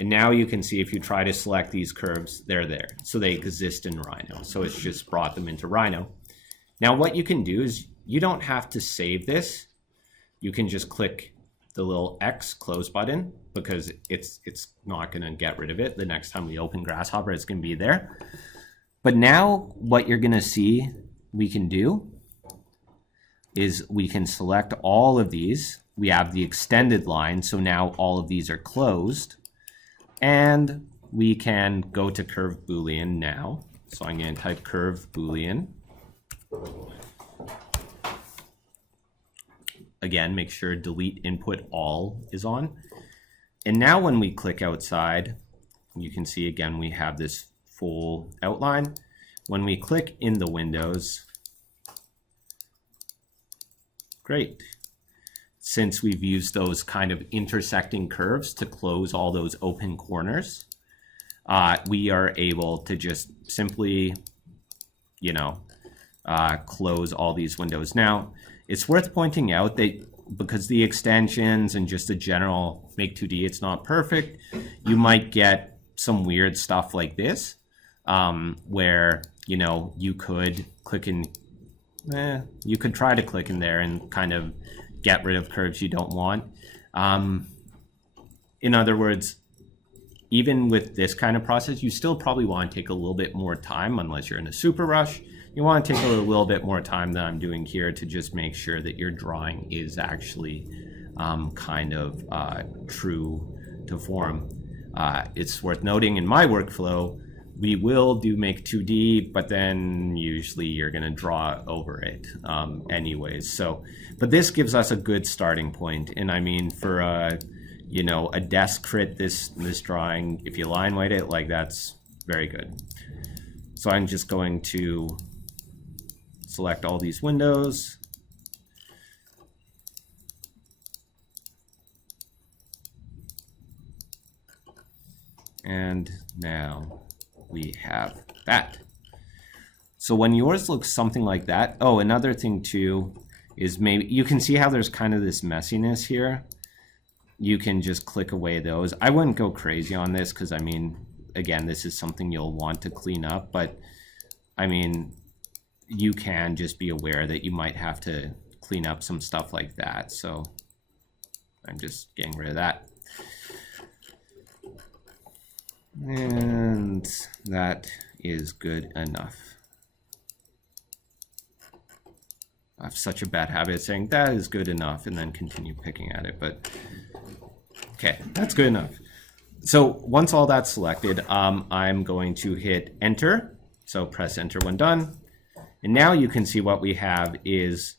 And now you can see if you try to select these curves, they're there. So they exist in Rhino. So it's just brought them into Rhino. Now what you can do is you don't have to save this. You can just click the little X close button because it's not going to get rid of it. The next time we open Grasshopper, it's going to be there. But now what you're going to see we can do is we can select all of these. We have the extended line. So now all of these are closed. And we can go to curve Boolean now. So I'm going to type curve Boolean. Again, make sure delete input all is on. And now when we click outside, you can see again we have this full outline. When we click in the windows, great. Since we've used those kind of intersecting curves to close all those open corners, we are able to just simply, close all these windows. Now, it's worth pointing out that because the extensions and just the general Make 2D, it's not perfect, you might get some weird stuff like this, where, you could click in, you could try to click in there and kind of get rid of curves you don't want. In other words, even with this kind of process, you still probably want to take a little bit more time unless you're in a super rush. You want to take a little bit more time than I'm doing here to just make sure that your drawing is actually kind of true to form. It's worth noting in my workflow, we will do Make 2D, but then usually you're going to draw over it anyways. So, but this gives us a good starting point. And I mean, for a desk crit, this drawing, if you line weight it, like that's very good. So I'm just going to select all these windows. And now we have that. So when yours looks something like that, oh, another thing too is maybe you can see how there's kind of this messiness here. You can just click away those. I wouldn't go crazy on this because I mean, again, this is something you'll want to clean up, but I mean, you can just be aware that you might have to clean up some stuff like that. So I'm just getting rid of that. And that is good enough. I have such a bad habit of saying that is good enough and then continue picking at it, but okay, that's good enough. So once all that's selected, I'm going to hit enter. So press enter when done. And now you can see what we have is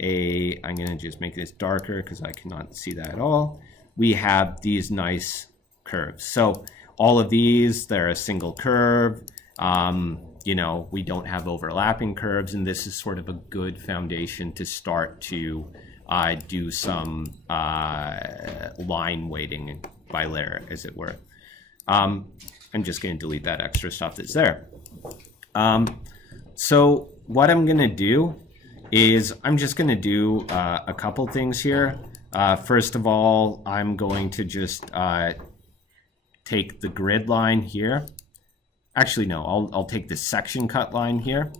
I'm going to just make this darker because I cannot see that at all. We have these nice curves. So all of these, they're a single curve. We don't have overlapping curves, and this is sort of a good foundation to start to do some line weighting by layer, as it were. I'm just going to delete that extra stuff that's there. So what I'm going to do is I'm just going to do a couple things here. First of all, I'm going to just take the grid line here. Actually, no, I'll take the section cut line here.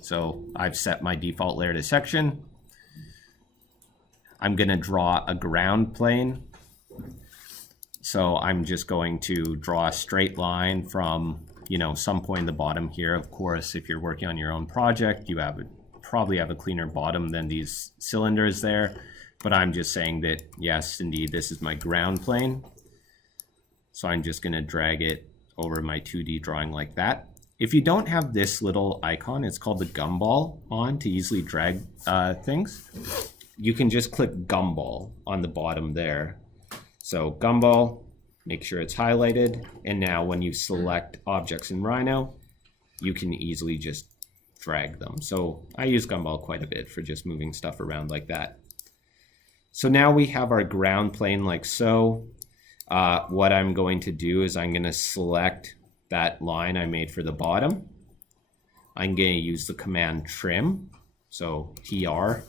So I've set my default layer to section. I'm going to draw a ground plane. So I'm just going to draw a straight line from, you know, some point in the bottom here. Of course, if you're working on your own project, you probably have a cleaner bottom than these cylinders there. But I'm just saying that, yes, indeed, this is my ground plane. So I'm just going to drag it over my 2D drawing like that. If you don't have this little icon, it's called the gumball on to easily drag things. You can just click gumball on the bottom there. So gumball, make sure it's highlighted. And now when you select objects in Rhino, you can easily just drag them. So I use gumball quite a bit for just moving stuff around like that. So now we have our ground plane like so. What I'm going to do is I'm going to select that line I made for the bottom. I'm going to use the command trim. So TR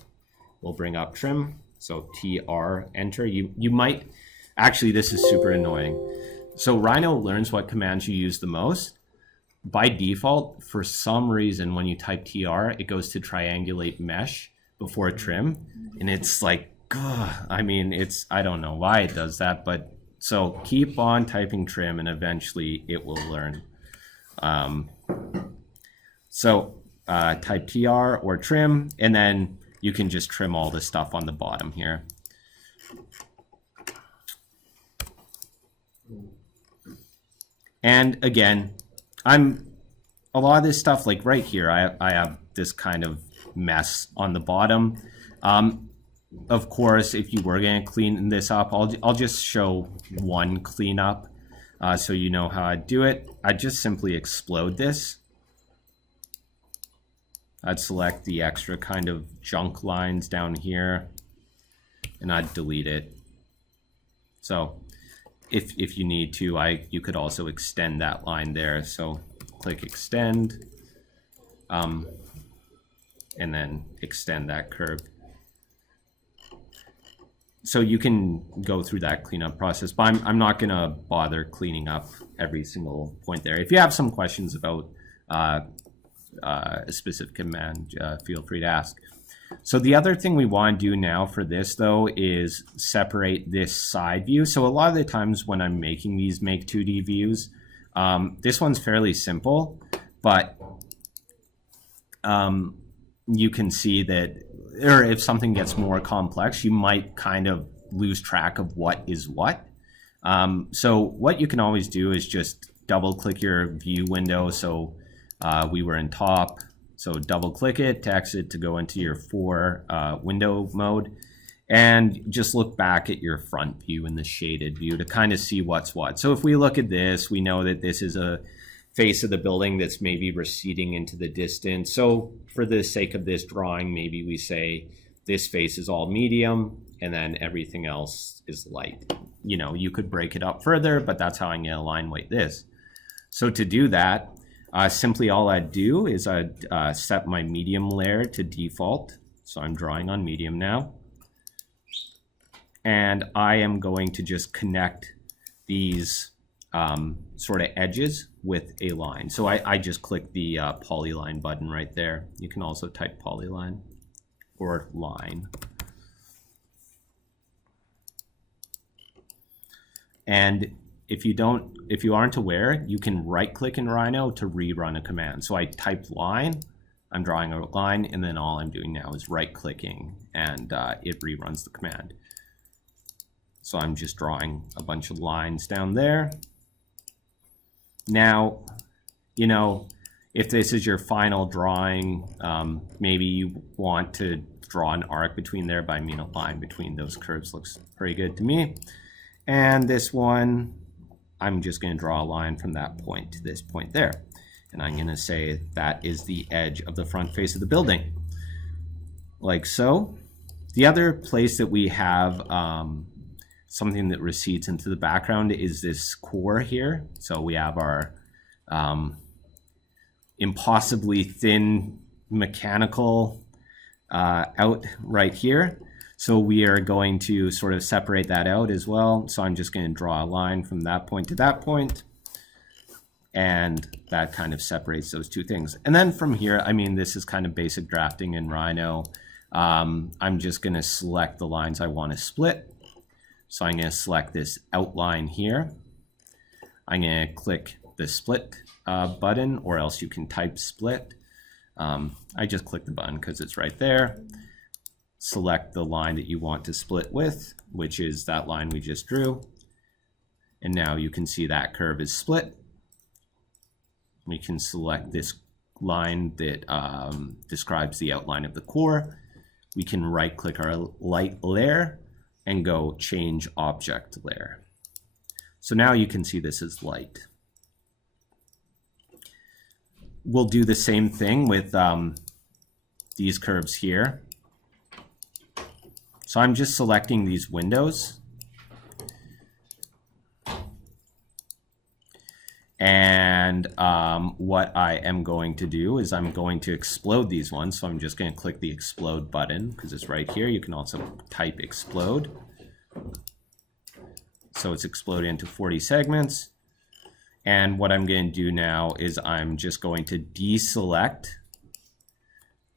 will bring up trim. So TR, enter. You might, actually this is super annoying. So Rhino learns what commands you use the most. By default, for some reason, when you type TR, it goes to triangulate mesh before trim. And it's like, I mean, I don't know why it does that, but so keep on typing trim and eventually it will learn. Type TR or trim, and then you can just trim all the stuff on the bottom here. And again, a lot of this stuff, like right here, I have this kind of mess on the bottom. Of course, if you were going to clean this up, I'll just show one cleanup so you know how I do it. I just simply explode this. I'd select the extra kind of junk lines down here and I'd delete it. So if you need to, you could also extend that line there. So click extend and then extend that curve. So you can go through that cleanup process, but I'm not going to bother cleaning up every single point there. If you have some questions about a specific command, feel free to ask. So the other thing we want to do now for this, though, is separate this side view. So a lot of the times when I'm making these make 2D views, this one's fairly simple, but you can see that, or if something gets more complex, you might kind of lose track of what is what. So what you can always do is just double click your view window. So we were in top, so double click it to exit to go into your 4 window mode, and just look back at your front view and the shaded view to kind of see what's what. So if we look at this, we know that this is a face of the building that's maybe receding into the distance. So for the sake of this drawing, maybe we say this face is all medium and then everything else is light. You know, you could break it up further, but that's how I'm going to line weight this. So to do that, simply all I'd do is I'd set my medium layer to default. So I'm drawing on medium now. And I am going to just connect these sort of edges with a line. So I just click the polyline button right there. You can also type polyline or line. And if you aren't aware, you can right click in Rhino to rerun a command. So I typed line, I'm drawing a line, and then all I'm doing now is right clicking and it reruns the command. So I'm just drawing a bunch of lines down there. Now, you know, if this is your final drawing, maybe you want to draw an arc between there, but I mean a line between those curves looks pretty good to me. And this one, I'm just going to draw a line from that point to this point there. And I'm going to say that is the edge of the front face of the building, like so. The other place that we have something that recedes into the background is this core here. So we have our impossibly thin mechanical out right here. So we are going to sort of separate that out as well. So I'm just going to draw a line from that point to that point. And that kind of separates those two things. And then from here, I mean, this is kind of basic drafting in Rhino. I'm just going to select the lines I want to split. So I'm going to select this outline here. I'm going to click the split button, or else you can type split. I just click the button because it's right there. Select the line that you want to split with, which is that line we just drew. And now you can see that curve is split. We can select this line that describes the outline of the core. We can right click our light layer and go change object layer. So now you can see this is light. We'll do the same thing with these curves here. So I'm just selecting these windows. And what I am going to do is I'm going to explode these ones. So I'm just going to click the explode button because it's right here. You can also type explode. So it's exploded into 40 segments. And what I'm going to do now is I'm just going to deselect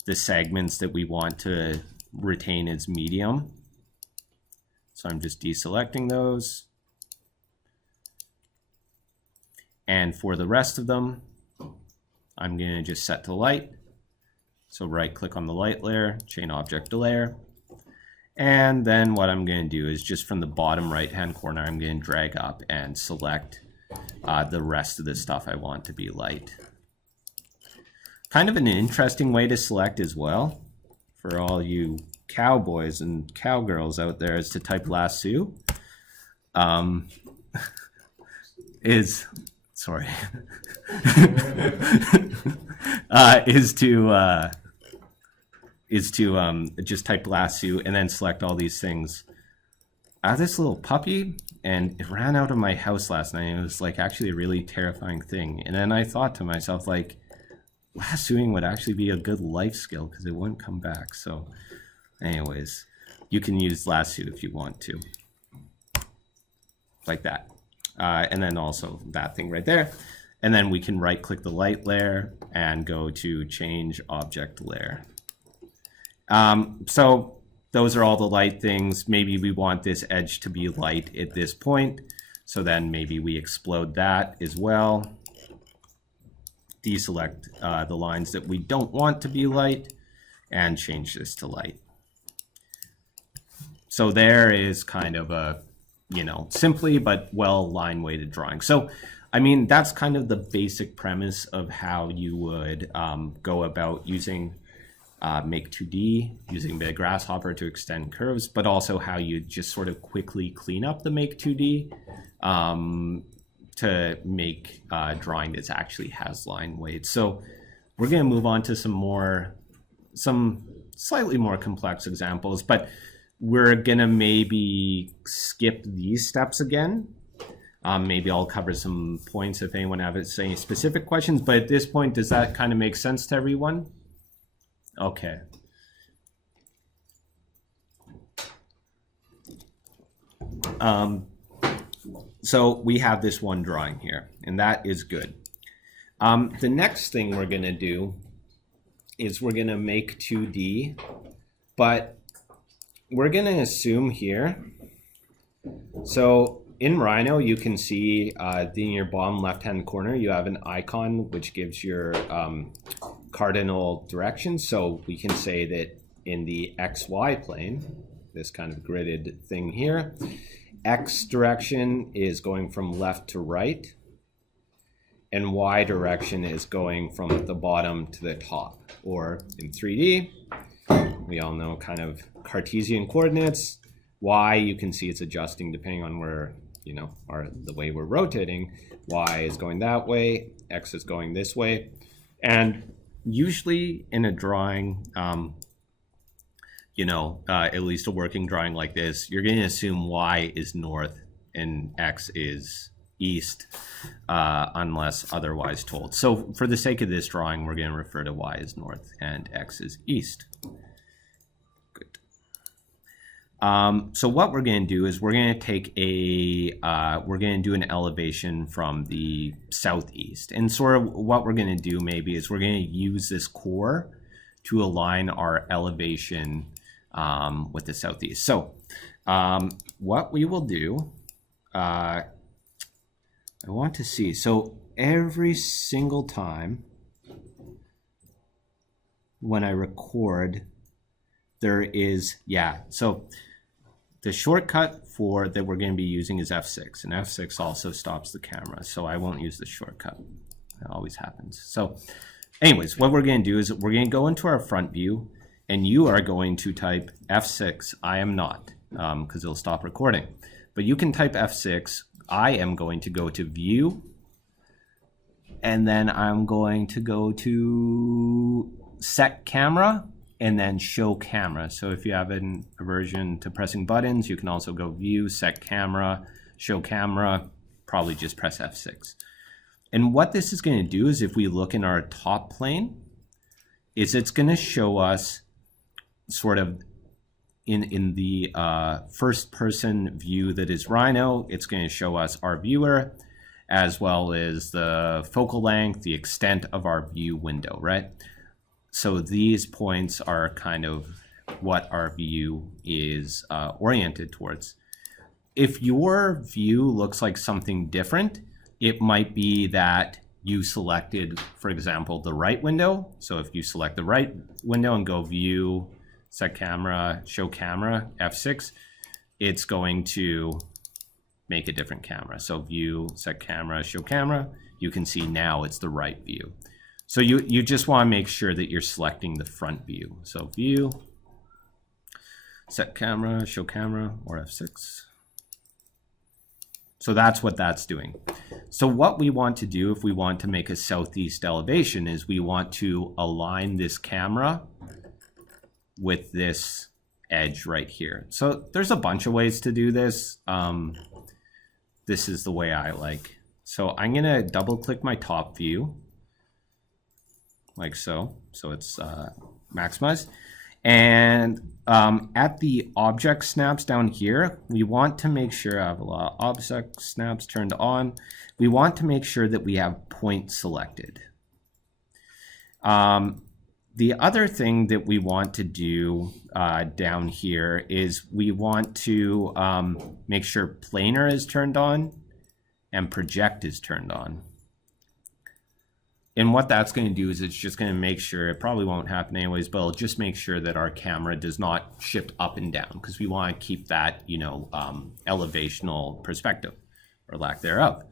the segments that we want to retain as medium. So I'm just deselecting those. And for the rest of them, I'm going to just set to light. So right click on the light layer, chain object to layer. And then what I'm going to do is just from the bottom right hand corner, I'm going to drag up and select the rest of the stuff I want to be light. Kind of an interesting way to select as well for all you cowboys and cowgirls out there is to type lasso. Sorry, is to just type lasso and then select all these things. I have this little puppy and it ran out of my house last night. It was like actually a really terrifying thing. And then I thought to myself, like, lassoing would actually be a good life skill because it wouldn't come back. So anyways, you can use lasso if you want to, like that. And then also that thing right there. And then we can right click the light layer and go to change object layer. So those are all the light things. Maybe we want this edge to be light at this point. So then maybe we explode that as well. Deselect the lines that we don't want to be light and change this to light. So there is kind of a, you know, simply but well-line weighted drawing. So, I mean, that's kind of the basic premise of how you would go about using Make 2D, using the grasshopper to extend curves, but also how you just sort of quickly clean up the Make 2D to make drawing that actually has line weight. So we're going to move on to some slightly more complex examples, but we're gonna maybe skip these steps again. Maybe I'll cover some points if anyone has any specific questions, but at this point, does that kind of make sense to everyone? Okay. So we have this one drawing here, and that is good. The next thing we're gonna do is we're gonna make 2D, but we're going to assume here, so in Rhino, you can see in your bottom left-hand corner, you have an icon which gives your cardinal direction. So we can say that in the XY plane, this kind of gridded thing here, X direction is going from left to right, and Y direction is going from the bottom to the top, or in 3D, we all know kind of Cartesian coordinates. Y, you can see it's adjusting depending on where, you know, the way we're rotating. Y is going that way, X is going this way. And usually in a drawing, you know, at least a working drawing like this, you're going to assume y is north and x is east, unless otherwise told. So for the sake of this drawing, we're going to refer to y as north and x is east. Good. So what we're going to do is we're going to take we're going to do an elevation from the southeast. And sort of what we're going to do maybe is we're going to use this core to align our elevation with the southeast. So what we will do, I want to see, so every single time when I record, there is, so the shortcut for that we're going to be using is F6, and F6 also stops the camera, so I won't use the shortcut. That always happens. So anyways, what we're going to do is we're going to go into our front view, and you are going to type F6. I am not, because it'll stop recording. But you can type F6. I am going to go to View, and then I'm going to go to Set Camera, and then Show Camera. So if you have an aversion to pressing buttons, you can also go View, Set Camera, Show Camera, probably just press F6. And what this is going to do is if we look in our top plane, is it's going to show us sort of in the first person view that is Rhino, it's going to show us our viewer as well as the focal length, the extent of our view window, right? So these points are kind of what our view is oriented towards. If your view looks like something different, it might be that you selected, for example, the right window. So if you select the right window and go View, Set Camera, Show Camera, F6, it's going to make a different camera. So View, Set Camera, Show Camera, you can see now it's the right view. So you just want to make sure that you're selecting the front view. So View, Set Camera, Show Camera, or F6. So that's what that's doing. So what we want to do if we want to make a southeast elevation is we want to align this camera with this edge right here. So there's a bunch of ways to do this. This is the way I like. So I'm gonna double click my top view, like so. So it's maximized. And at the object snaps down here, we want to make sure I have a lot of object snaps turned on. We want to make sure that we have point selected. The other thing that we want to do down here is we want to make sure planar is turned on and project is turned on. And what that's going to do is it's just going to make sure, it probably won't happen anyways, but it'll just make sure that our camera does not shift up and down because we want to keep that, you know, elevational perspective or lack thereof.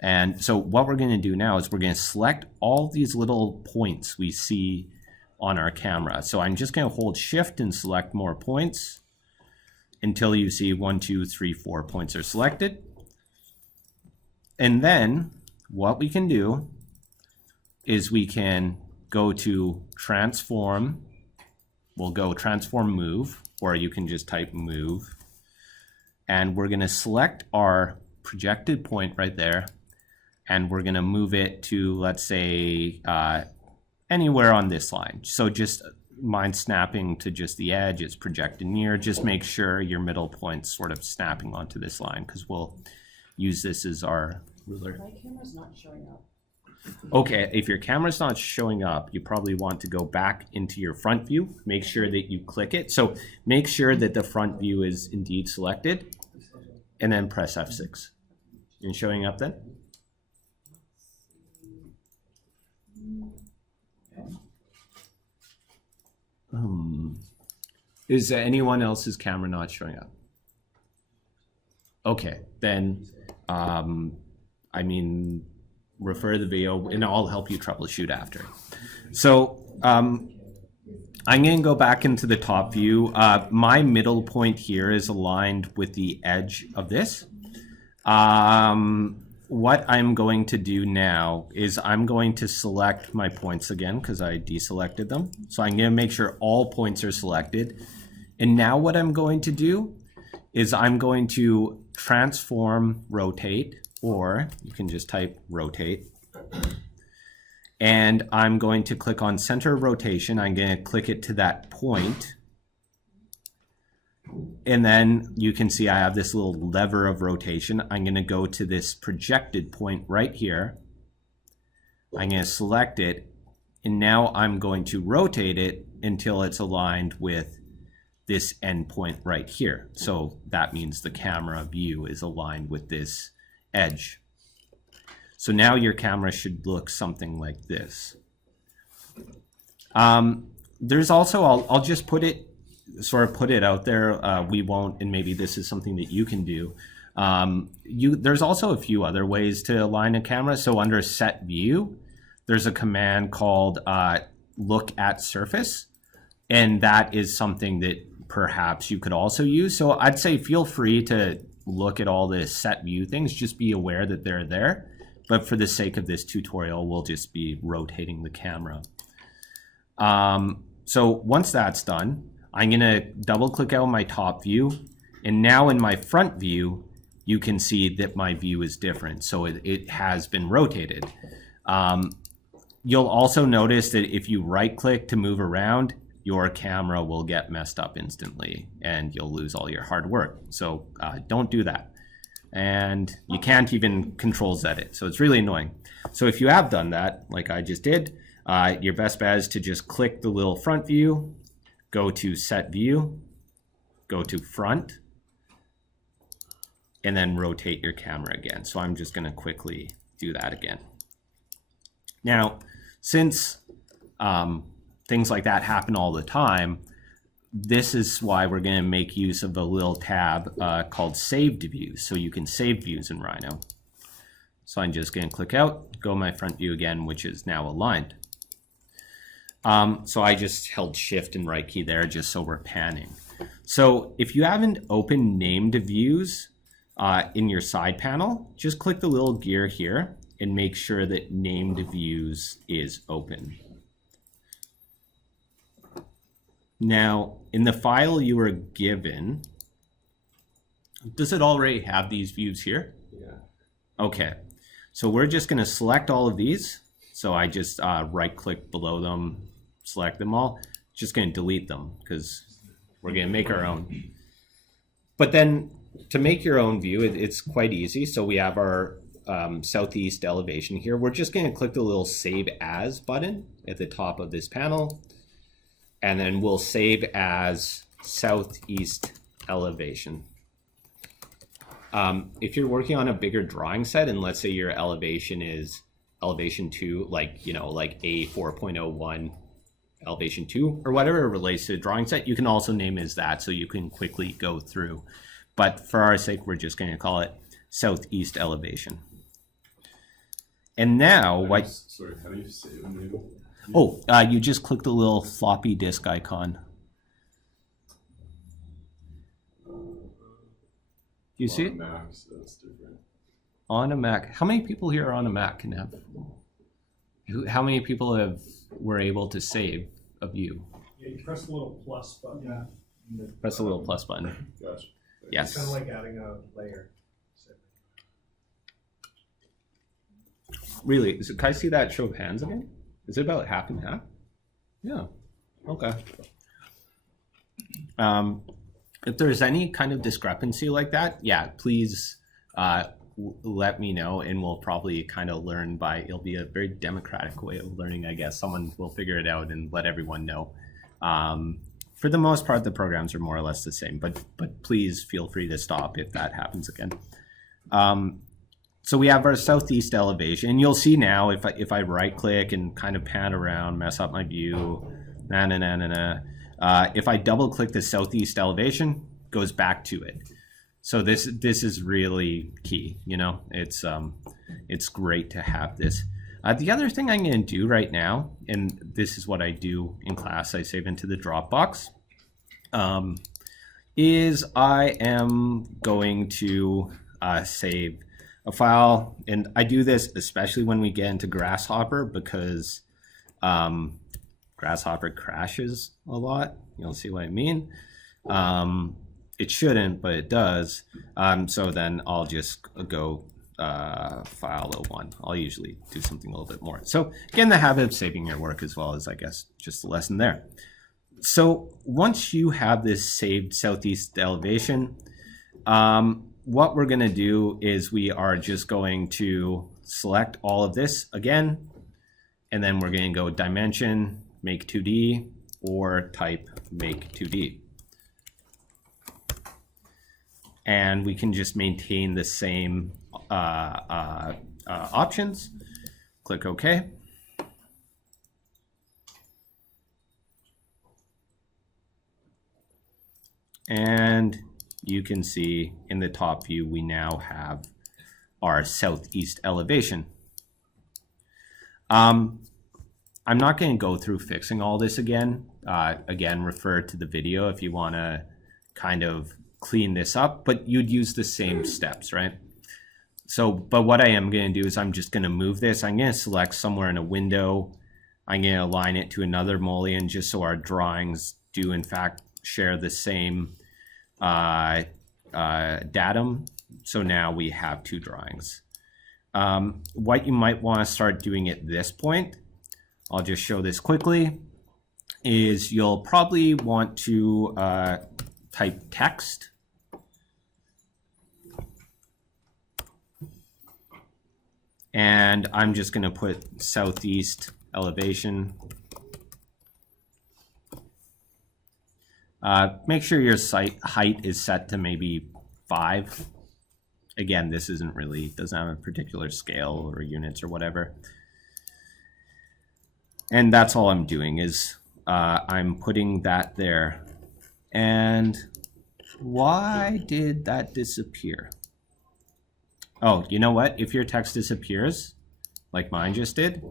And so what we're going to do now is we're going to select all these little points we see on our camera. So I'm just going to hold Shift and select more points until you see 1, 2, 3, 4 points are selected. And then what we can do is we can go to transform. We'll go transform move, or you can just type move. And we're going to select our projected point right there. And we're going to move it to, let's say, anywhere on this line. So just mine snapping to just the edge, it's projected near. Just make sure your middle point's sort of snapping onto this line because we'll use this as our ruler. My camera's not showing up. Okay, if your camera's not showing up, you probably want to go back into your front view. Make sure that you click it. So make sure that the front view is indeed selected and then press F6. And showing up then? Is anyone else's camera not showing up? Okay, then, I mean, refer to the video and I'll help you troubleshoot after. So I'm going to go back into the top view. My middle point here is aligned with the edge of this. What I'm going to do now is I'm going to select my points again because I deselected them. So I'm going to make sure all points are selected. And now what I'm going to do is I'm going to transform rotate, or you can just type rotate. And I'm going to click on center rotation. I'm going to click it to that point. And then you can see I have this little lever of rotation. I'm going to go to this projected point right here. I'm going to select it. And now I'm going to rotate it until it's aligned with this endpoint right here. So that means the camera view is aligned with this edge. So now your camera should look something like this. There's also, I'll just put it out there. We won't, and maybe this is something that you can do. There's also a few other ways to align a camera. So under set view, there's a command called look at surface. And that is something that perhaps you could also use. So I'd say feel free to look at all the set view things. Just be aware that they're there. But for the sake of this tutorial, we'll just be rotating the camera. So once that's done, I'm going to double click out my top view. And now in my front view, you can see that my view is different. So it has been rotated. You'll also notice that if you right click to move around, your camera will get messed up instantly and you'll lose all your hard work. So don't do that. And you can't even control Z it. So it's really annoying. So if you have done that, like I just did, your best bet is to just click the little front view, go to set view, go to front, and then rotate your camera again. So I'm just gonna quickly do that again. Now, since things like that happen all the time, this is why we're going to make use of a little tab called saved views. So you can save views in Rhino. So I'm just going to click out, go my front view again, which is now aligned. So I just held shift and right key there just so we're panning. So if you haven't opened named views in your side panel, just click the little gear here and make sure that named views is open. Now, in the file you were given, does it already have these views here? Yeah. Okay, so we're just going to select all of these. So I just right click below them, select them all. Just going to delete them because we're going to make our own. But then to make your own view, it's quite easy. So we have our southeast elevation here. We're just going to click the little Save As button at the top of this panel. And then we'll save as southeast elevation. If you're working on a bigger drawing set, and let's say your elevation is elevation 2, like A 4.01 elevation 2 or whatever relates to the drawing set, you can also name it as that so you can quickly go through. But for our sake, we're just going to call it southeast elevation. And now, Sorry, how do you save a new? Oh, you just click the little floppy disk icon. You see it? On Mac, so that's different. On a Mac. How many people here are on a Mac can have? How many people were able to save a view? Yeah, you press the little plus button. Yeah. Press the little plus button. Gotcha. Yes. It's kind of like adding a layer. Really? Can I see that show of hands again? Is it about half and half? Yeah. Okay. If there's any kind of discrepancy like that, yeah, please let me know, and we'll probably kind of learn by, it'll be a very democratic way of learning, I guess. Someone will figure it out and let everyone know. For the most part, the programs are more or less the same, but please feel free to stop if that happens again. So we have our southeast elevation, and you'll see now if I right click and kind of pan around, mess up my view, if I double click the southeast elevation, goes back to it. So this is really key. It's great to have this. The other thing I'm going to do right now, and this is what I do in class, I save into the Dropbox, is I am going to save a file, and I do this especially when we get into Grasshopper because Grasshopper crashes a lot. You'll see what I mean. It shouldn't, but it does. So then I'll just go file 01. I'll usually do something a little bit more. So get in the habit of saving your work as well as, I guess, just a lesson there. So once you have this saved southeast elevation, what we're going to do is we are just going to select all of this again, and then we're going to go dimension, make 2D, or type make 2D. And we can just maintain the same options. Click OK. And you can see in the top view, we now have our southeast elevation. I'm not going to go through fixing all this again. Again, refer to the video if you want to kind of clean this up, but you'd use the same steps, right? So, but what I am going to do is I'm just going to move this. I'm going to select somewhere in a window. I'm going to align it to another mullion just so our drawings do in fact share the same datum. So now we have two drawings. What you might want to start doing at this point, I'll just show this quickly, is you'll probably want to type text. And I'm just going to put southeast elevation. Make sure your site height is set to maybe 5. Again, this isn't really, doesn't have a particular scale or units or whatever. And that's all I'm doing is I'm putting that there. And why did that disappear? Oh, you know what? If your text disappears, like mine just did,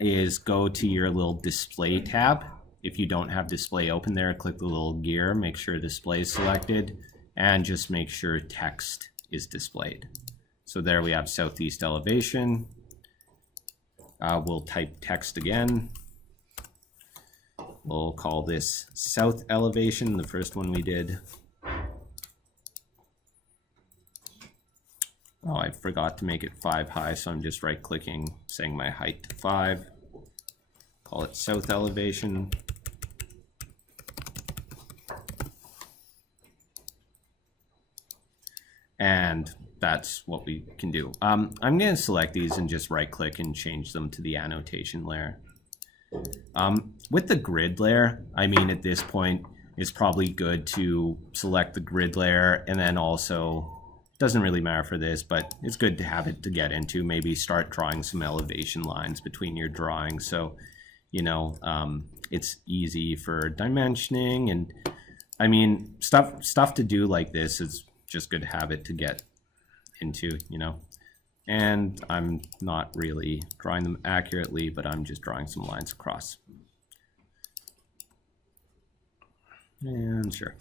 is go to your little display tab. If you don't have display open there, click the little gear, make sure display is selected, and just make sure text is displayed. So there we have southeast elevation. We'll type text again. We'll call this south elevation, the first one we did. Oh, I forgot to make it 5 high, so I'm just right-clicking, saying my height to 5. Call it south elevation. And that's what we can do. I'm going to select these and just right-click and change them to the annotation layer. With the grid layer, I mean, at this point, it's probably good to select the grid layer and then also, doesn't really matter for this, but it's good to have it to get into. Maybe start drawing some elevation lines between your drawings. So, you know, it's easy for dimensioning. And I mean, stuff to do like this is just good to have it to get into, you know. And I'm not really drawing them accurately, but I'm just drawing some lines across. And sure.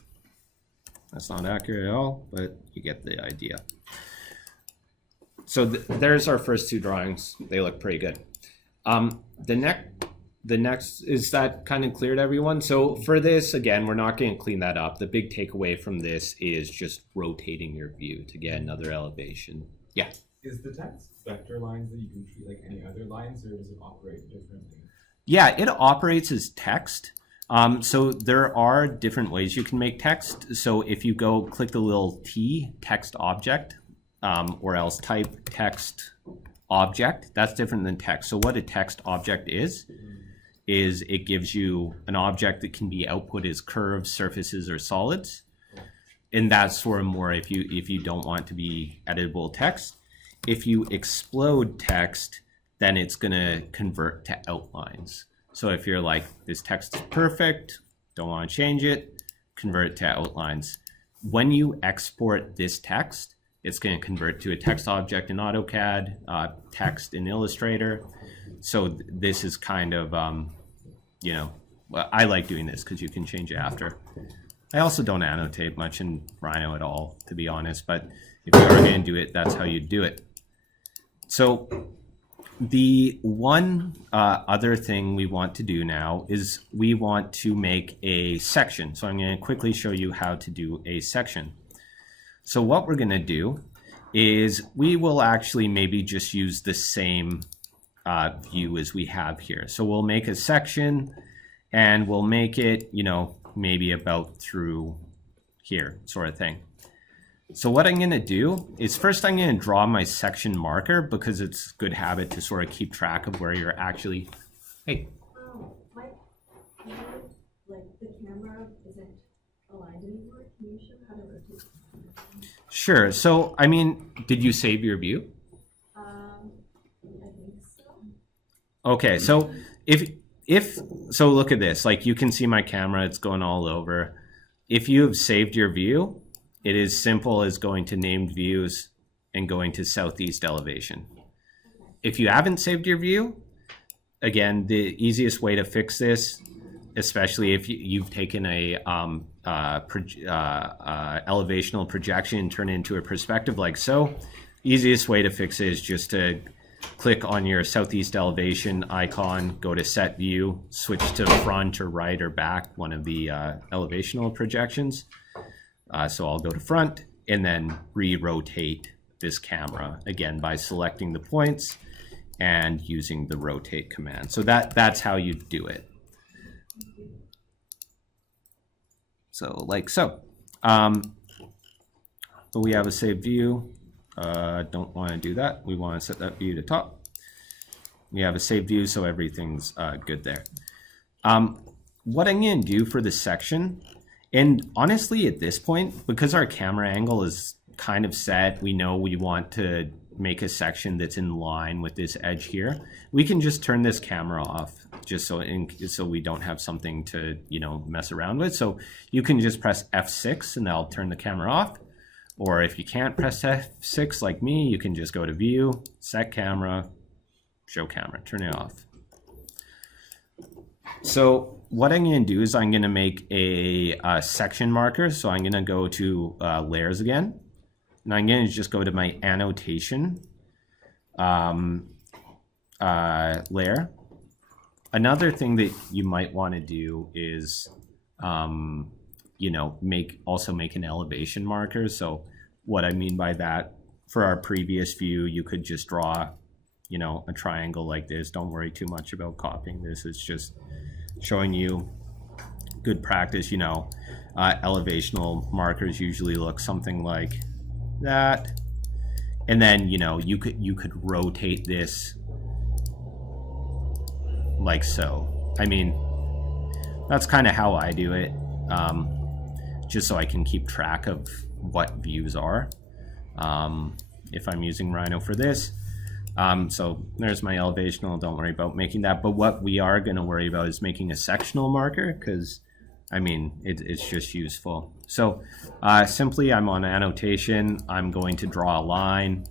That's not accurate at all, but you get the idea. So there's our first two drawings. They look pretty good. The next, is that kind of clear to everyone? So for this, again, we're not going to clean that up. The big takeaway from this is just rotating your view to get another elevation. Yeah. Is the text vector lines that you can treat like any other lines, or does it operate differently? Yeah, it operates as text. So there are different ways you can make text. So if you go click the little T, text object, or else type text object, that's different than text. So what a text object is it gives you an object that can be output as curves, surfaces, or solids. And that's sort of more if you don't want to be editable text. If you explode text, then it's going to convert to outlines. So if you're like, this text is perfect, don't want to change it, convert it to outlines. When you export this text, it's going to convert to a text object in AutoCAD, text in Illustrator. So this is kind of, you know, well, I like doing this because you can change it after. I also don't annotate much in Rhino at all, to be honest, but if you are going to do it, that's how you do it. So the one other thing we want to do now is we want to make a section. So I'm going to quickly show you how to do a section. So what we're going to do is we will actually maybe just use the same view as we have here. So we'll make a section and we'll make it, you know, maybe about through here sort of thing. So what I'm going to do is first I'm going to draw my section marker because it's a good habit to sort of keep track of where you're actually, hey. My, like the camera isn't aligned anymore. Can you show how to rotate? Sure. So, I mean, did you save your view? I think so. Okay. So so look at this, like you can see my camera, it's going all over. If you have saved your view, it is simple as going to named views and going to southeast elevation. If you haven't saved your view, again, the easiest way to fix this, especially if you've taken a elevational projection and turn it into a perspective like so, easiest way to fix it is just to click on your southeast elevation icon, go to set view, switch to front or right or back, one of the elevational projections. So I'll go to front and then re-rotate this camera again by selecting the points and using the rotate command. So that's how you do it. So like so. So we have a saved view. Don't want to do that. We want to set that view to top. We have a saved view, so everything's good there. What I'm going to do for the section, and honestly at this point, because our camera angle is kind of set, we know we want to make a section that's in line with this edge here, we can just turn this camera off just so we don't have something to, you know, mess around with. So you can just press F6 and that'll turn the camera off. Or if you can't press F6 like me, you can just go to view, set camera, show camera, turn it off. So what I'm going to do is I'm going to make a section marker. So I'm going to go to layers again. And I'm going to just go to my annotation layer. Another thing that you might want to do is, you know, also make an elevation marker. So what I mean by that, for our previous view, you could just draw, you know, a triangle like this. Don't worry too much about copying this. It's just showing you good practice. You know, elevational markers usually look something like that. And then, you know, you could rotate this like so. I mean, that's kind of how I do it, just so I can keep track of what views are, if I'm using Rhino for this. So there's my elevational, don't worry about making that. But what we are going to worry about is making a sectional marker, because I mean, it's just useful. So simply I'm on annotation, I'm going to draw a line.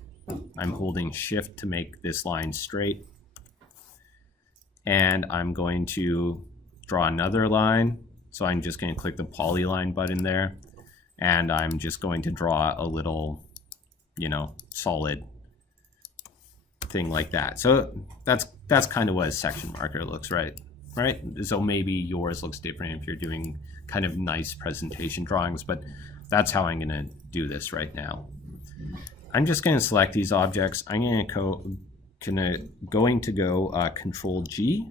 I'm holding shift to make this line straight. And I'm going to draw another line. So I'm just going to click the polyline button there. And I'm just going to draw a little, you know, solid thing like that. So that's kind of what a section marker looks right? So maybe yours looks different if you're doing kind of nice presentation drawings, but that's how I'm going to do this right now. I'm just going to select these objects. I'm going to go Control G,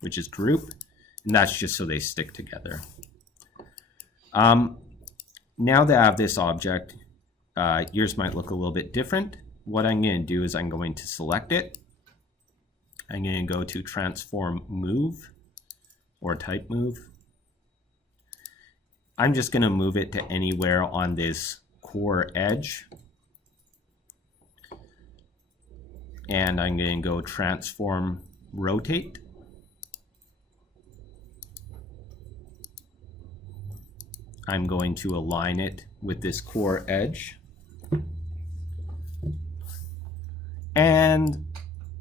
which is group, and that's just so they stick together. Now that I have this object, yours might look a little bit different. What I'm going to do is I'm going to select it. I'm going to go to Transform Move or Type Move. I'm just going to move it to anywhere on this core edge. And I'm going to go Transform Rotate. I'm going to align it with this core edge. And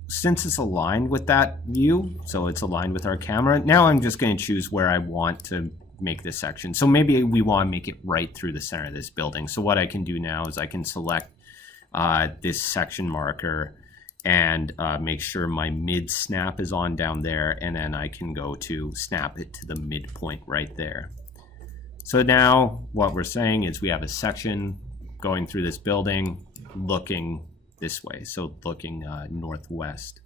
since it's aligned with that view, so it's aligned with our camera, now I'm just going to choose where I want to make this section. So maybe we want to make it right through the center of this building. So what I can do now is I can select this section marker and make sure my mid snap is on down there, and then I can go to snap it to the midpoint right there. So now what we're saying is we have a section going through this building looking this way, so looking northwest.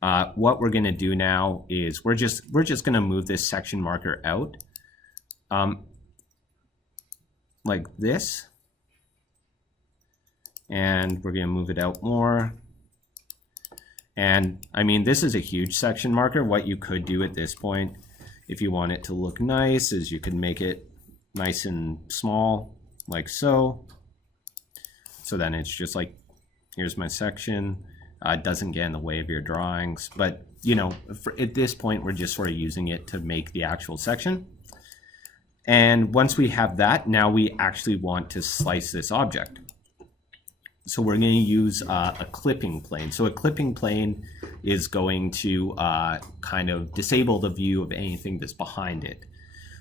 What we're going to do now is we're just going to move this section marker out like this, and we're going to move it out more. And I mean, this is a huge section marker. What you could do at this point, if you want it to look nice, is you can make it nice and small, like so. So then it's just like, here's my section. It doesn't get in the way of your drawings. But, you know, at this point, we're just sort of using it to make the actual section. And once we have that, now we actually want to slice this object. So we're going to use a clipping plane. So a clipping plane is going to kind of disable the view of anything that's behind it.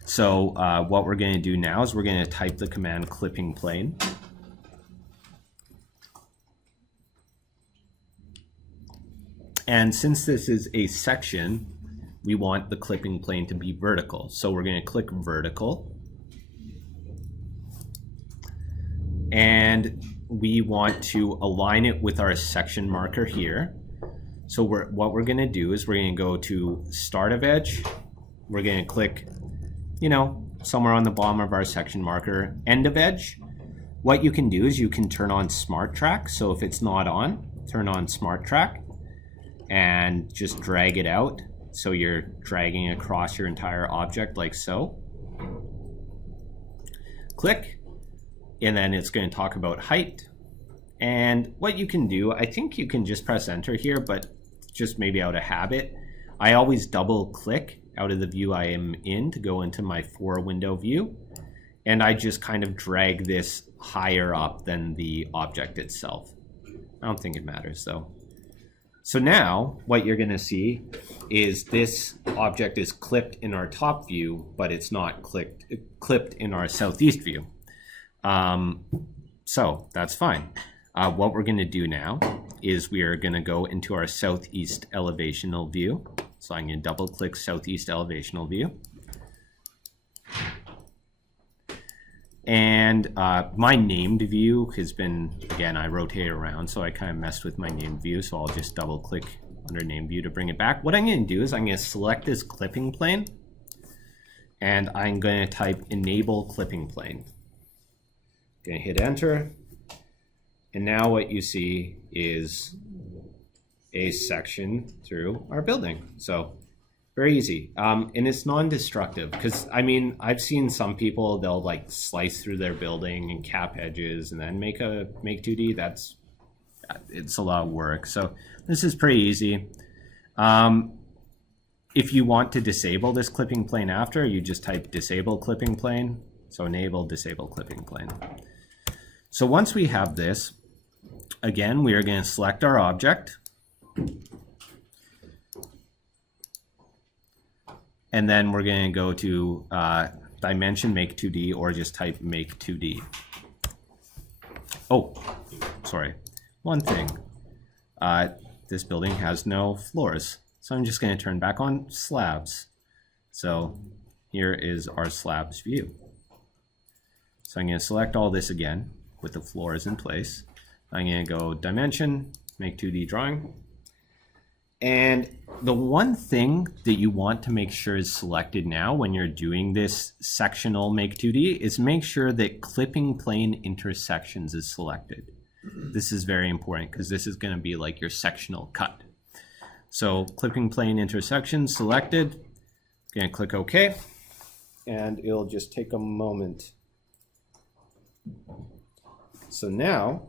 So what we're going to do now is we're going to type the command clipping plane. And since this is a section, we want the clipping plane to be vertical. So we're going to click vertical. And we want to align it with our section marker here. So what we're going to do is we're going to go to start of edge. We're going to click, you know, somewhere on the bottom of our section marker, end of edge. What you can do is you can turn on smart track. So if it's not on, turn on smart track and just drag it out. So you're dragging across your entire object like so. Click. And then it's going to talk about height. And what you can do, I think you can just press enter here, but just maybe out of habit, I always double click out of the view I am in to go into my 4-window view. And I just kind of drag this higher up than the object itself. I don't think it matters though. So now what you're going to see is this object is clipped in our top view, but it's not clipped in our southeast view. So that's fine. What we're going to do now is we are going to go into our southeast elevational view. So I'm going to double click southeast elevational view. And my named view has been, again, I rotate around, so I kind of messed with my named view. So I'll just double click under named view to bring it back. What I'm going to do is I'm going to select this clipping plane, and I'm going to type enable clipping plane. Going to hit enter, and now what you see is a section through our building. So very easy, and it's non-destructive because I mean I've seen some people, they'll like slice through their building and cap edges and then make 2D. It's a lot of work. So this is pretty easy. If you want to disable this clipping plane after, you just type disable clipping plane. So enable disable clipping plane. So once we have this, again, we are going to select our object. And then we're going to go to dimension make 2D, or just type make 2D. Oh, sorry. One thing. This building has no floors. So I'm just going to turn back on slabs. So here is our slabs view. So I'm going to select all this again with the floors in place. I'm going to go dimension, make 2D drawing. And the one thing that you want to make sure is selected now when you're doing this sectional make 2D is make sure that clipping plane intersections is selected. This is very important because this is going to be like your sectional cut. So clipping plane intersections selected. I'm going to click OK. And it'll just take a moment. So now,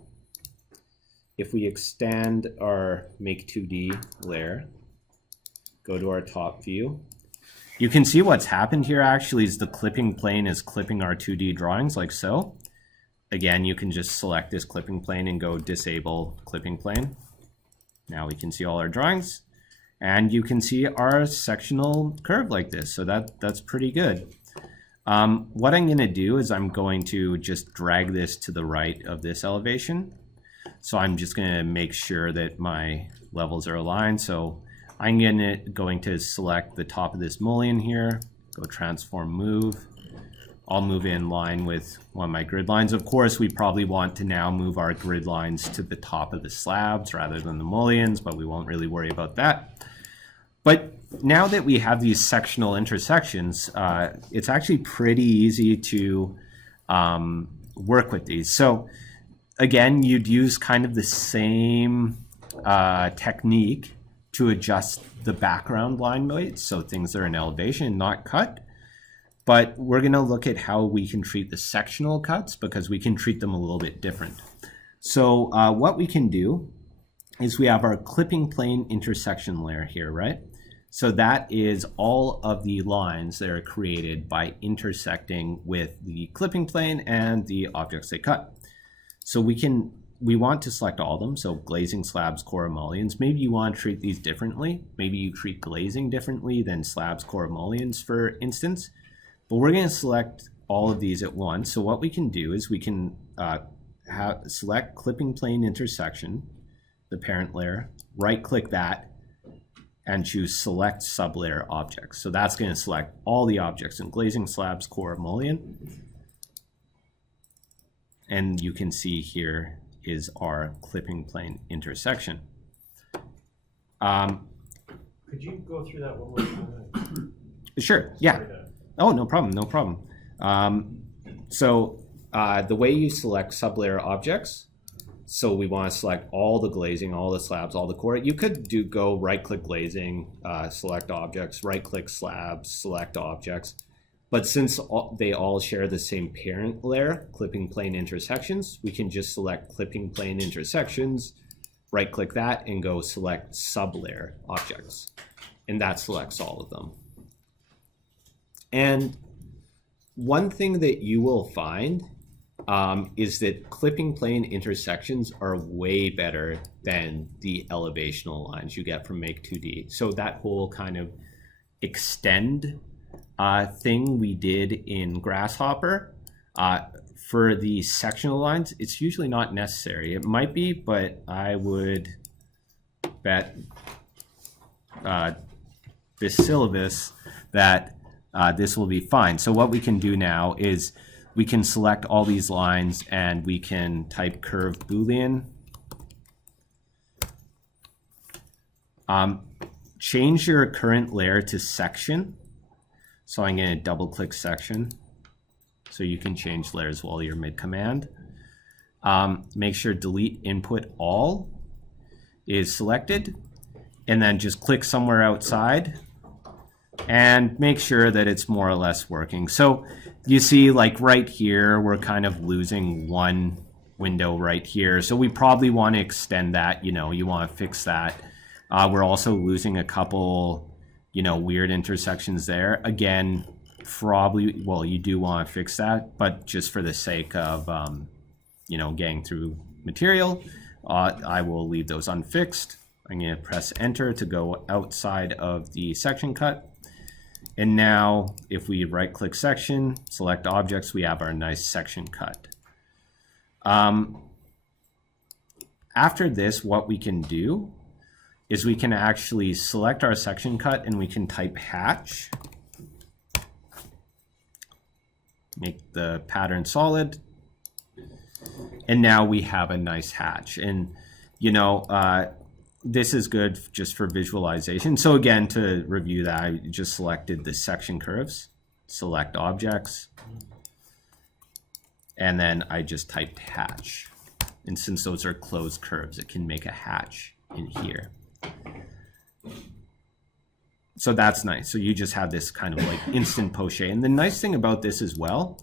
if we extend our make 2D layer, go to our top view, you can see what's happened here actually is the clipping plane is clipping our 2D drawings like so. Again, you can just select this clipping plane and go disable clipping plane. Now we can see all our drawings, and you can see our sectional curve like this. So that's pretty good. What I'm going to do is I'm going to just drag this to the right of this elevation. So I'm just going to make sure that my levels are aligned. So I'm going to select the top of this mullion here, go transform move. I'll move in line with one of my grid lines. Of course, we probably want to now move our grid lines to the top of the slabs rather than the mullions, but we won't really worry about that. But now that we have these sectional intersections, it's actually pretty easy to work with these. So again, you'd use kind of the same technique to adjust the background line weights, so things that are in elevation, not cut. But we're going to look at how we can treat the sectional cuts because we can treat them a little bit different. So what we can do is we have our clipping plane intersection layer here, right? So that is all of the lines that are created by intersecting with the clipping plane and the objects they cut. So we want to select all of them. So glazing, slabs, core, mullions. Maybe you want to treat these differently. Maybe you treat glazing differently than slabs, core, mullions, for instance. But we're going to select all of these at once. So what we can do is we can select clipping plane intersection, the parent layer, right click that, and choose select sublayer objects. So that's going to select all the objects in glazing, slabs, core, mullion. And you can see here is our clipping plane intersection. Could you go through that one more time? Sure, yeah. Oh, no problem, no problem. The way you select sublayer objects, so we want to select all the glazing, all the slabs, all the core. You could go right-click glazing, select objects, right-click slabs, select objects. But since they all share the same parent layer, clipping plane intersections, we can just select clipping plane intersections, right-click that, and go select sublayer objects. And that selects all of them. And one thing that you will find is that clipping plane intersections are way better than the elevational lines you get from Make 2D. So that whole kind of extend thing we did in Grasshopper, for the sectional lines, it's usually not necessary. It might be, but I would bet this syllabus that this will be fine. So what we can do now is we can select all these lines and we can type curve Boolean. Change your current layer to section. So I'm going to double click section. So you can change layers while you're mid-command. Make sure delete input all is selected. And then just click somewhere outside. And make sure that it's more or less working. So you see, like right here, we're kind of losing one window right here. So we probably want to extend that, you want to fix that. We're also losing a couple, weird intersections there. Again, probably, well, you do want to fix that, but just for the sake of, getting through material, I will leave those unfixed. I'm going to press enter to go outside of the section cut. And now if we right click section, select objects, we have our nice section cut. After this, what we can do is we can actually select our section cut and we can type hatch. Make the pattern solid. And now we have a nice hatch. And this is good just for visualization. So again, to review that, I just selected the section curves, select objects, and then I just typed hatch. And since those are closed curves, it can make a hatch in here. So that's nice. So you just have this kind of like instant poche. And the nice thing about this as well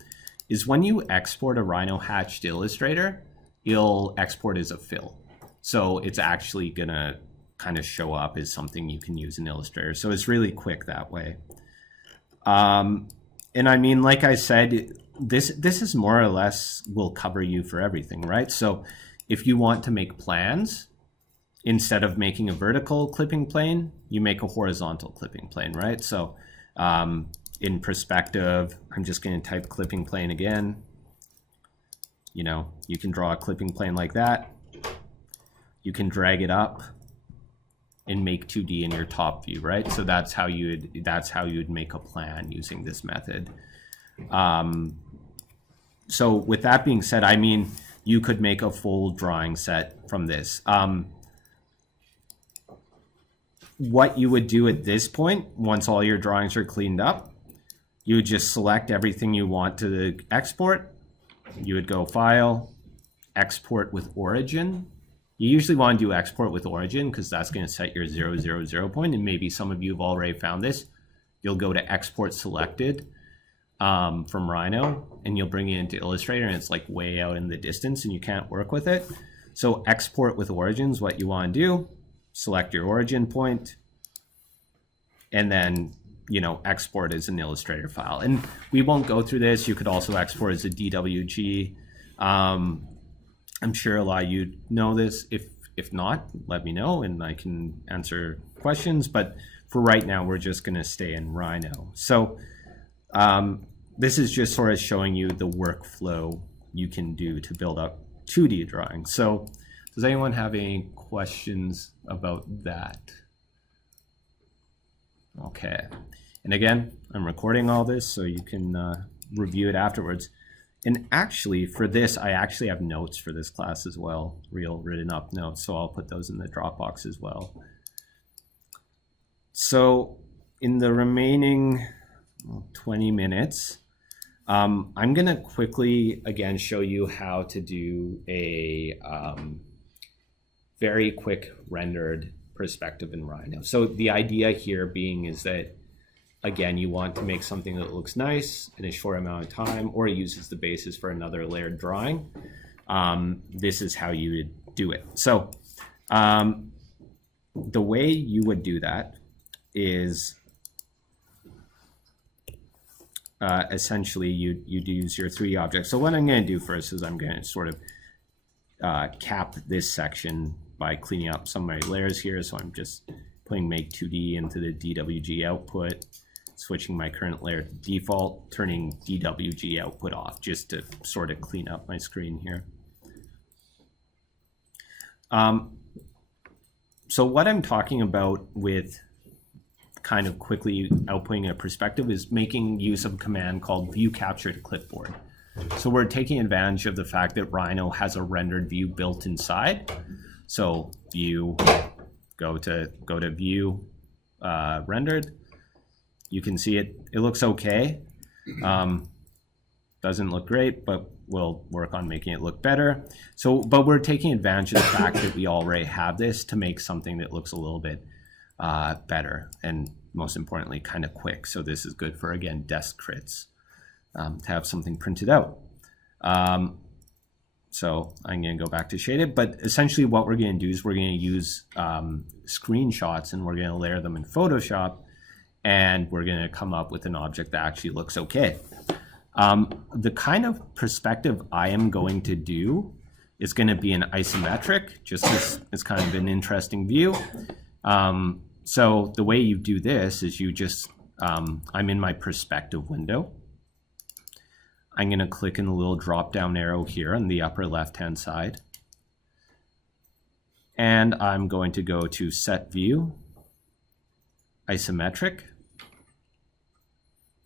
is when you export a Rhino hatch to Illustrator, it'll export as a fill. So it's actually gonna kind of show up as something you can use in Illustrator. So it's really quick that way. And I mean, like I said, this is more or less will cover you for everything, right? So if you want to make plans, instead of making a vertical clipping plane, you make a horizontal clipping plane, right? So in perspective, I'm just going to type clipping plane again. You can draw a clipping plane like that. you can drag it up and make 2D in your top view, right? So that's how you'd make a plan using this method. So with that being said, I mean, you could make a full drawing set from this. What you would do at this point, once all your drawings are cleaned up, you would just select everything you want to export. You would go File, Export with Origin. You usually want to do Export with Origin because that's going to set your 000 point, and maybe some of you have already found this. You'll go to Export Selected from Rhino, and you'll bring it into Illustrator, and it's like way out in the distance and you can't work with it. So Export with Origin is what you want to do. Select your origin point, and then, you know, export as an Illustrator file. And we won't go through this. You could also export as a DWG. I'm sure a lot of you know this. If not, let me know and I can answer questions. But for right now, we're just going to stay in Rhino. So this is just sort of showing you the workflow you can do to build up 2D drawings. So does anyone have any questions about that? Okay. And again, I'm recording all this so you can review it afterwards. And actually, for this, I actually have notes for this class as well, real written up notes. So I'll put those in the Dropbox as well. So in the remaining 20 minutes, I'm going to quickly, again, show you how to do a very quick rendered perspective in Rhino. So the idea here being is that, again, you want to make something that looks nice in a short amount of time or uses the basis for another layered drawing. This is how you would do it. So the way you would do that is essentially you'd use your 3D object. So what I'm going to do first is I'm going to sort of cap this section by cleaning up some of my layers here. So I'm just putting make 2D into the DWG output, switching my current layer to default, turning DWG output off just to sort of clean up my screen here. So what I'm talking about with kind of quickly outputting a perspective is making use of a command called view capture to clipboard. So we're taking advantage of the fact that Rhino has a rendered view built inside. So view, go to view, rendered. You can see it looks okay. Doesn't look great, but we'll work on making it look better. So, but we're taking advantage of the fact that we already have this to make something that looks a little bit better and most importantly, kind of quick. So this is good for, again, desk crits, to have something printed out. So I'm going to go back to shaded, but essentially what we're going to do is we're going to use screenshots and we're going to layer them in Photoshop, and we're going to come up with an object that actually looks okay. The kind of perspective I am going to do is going to be an isometric, just as it's kind of an interesting view. So the way you do this is you just, I'm in my perspective window. I'm going to click in the little drop down arrow here on the upper left hand side. And I'm going to go to set view, isometric.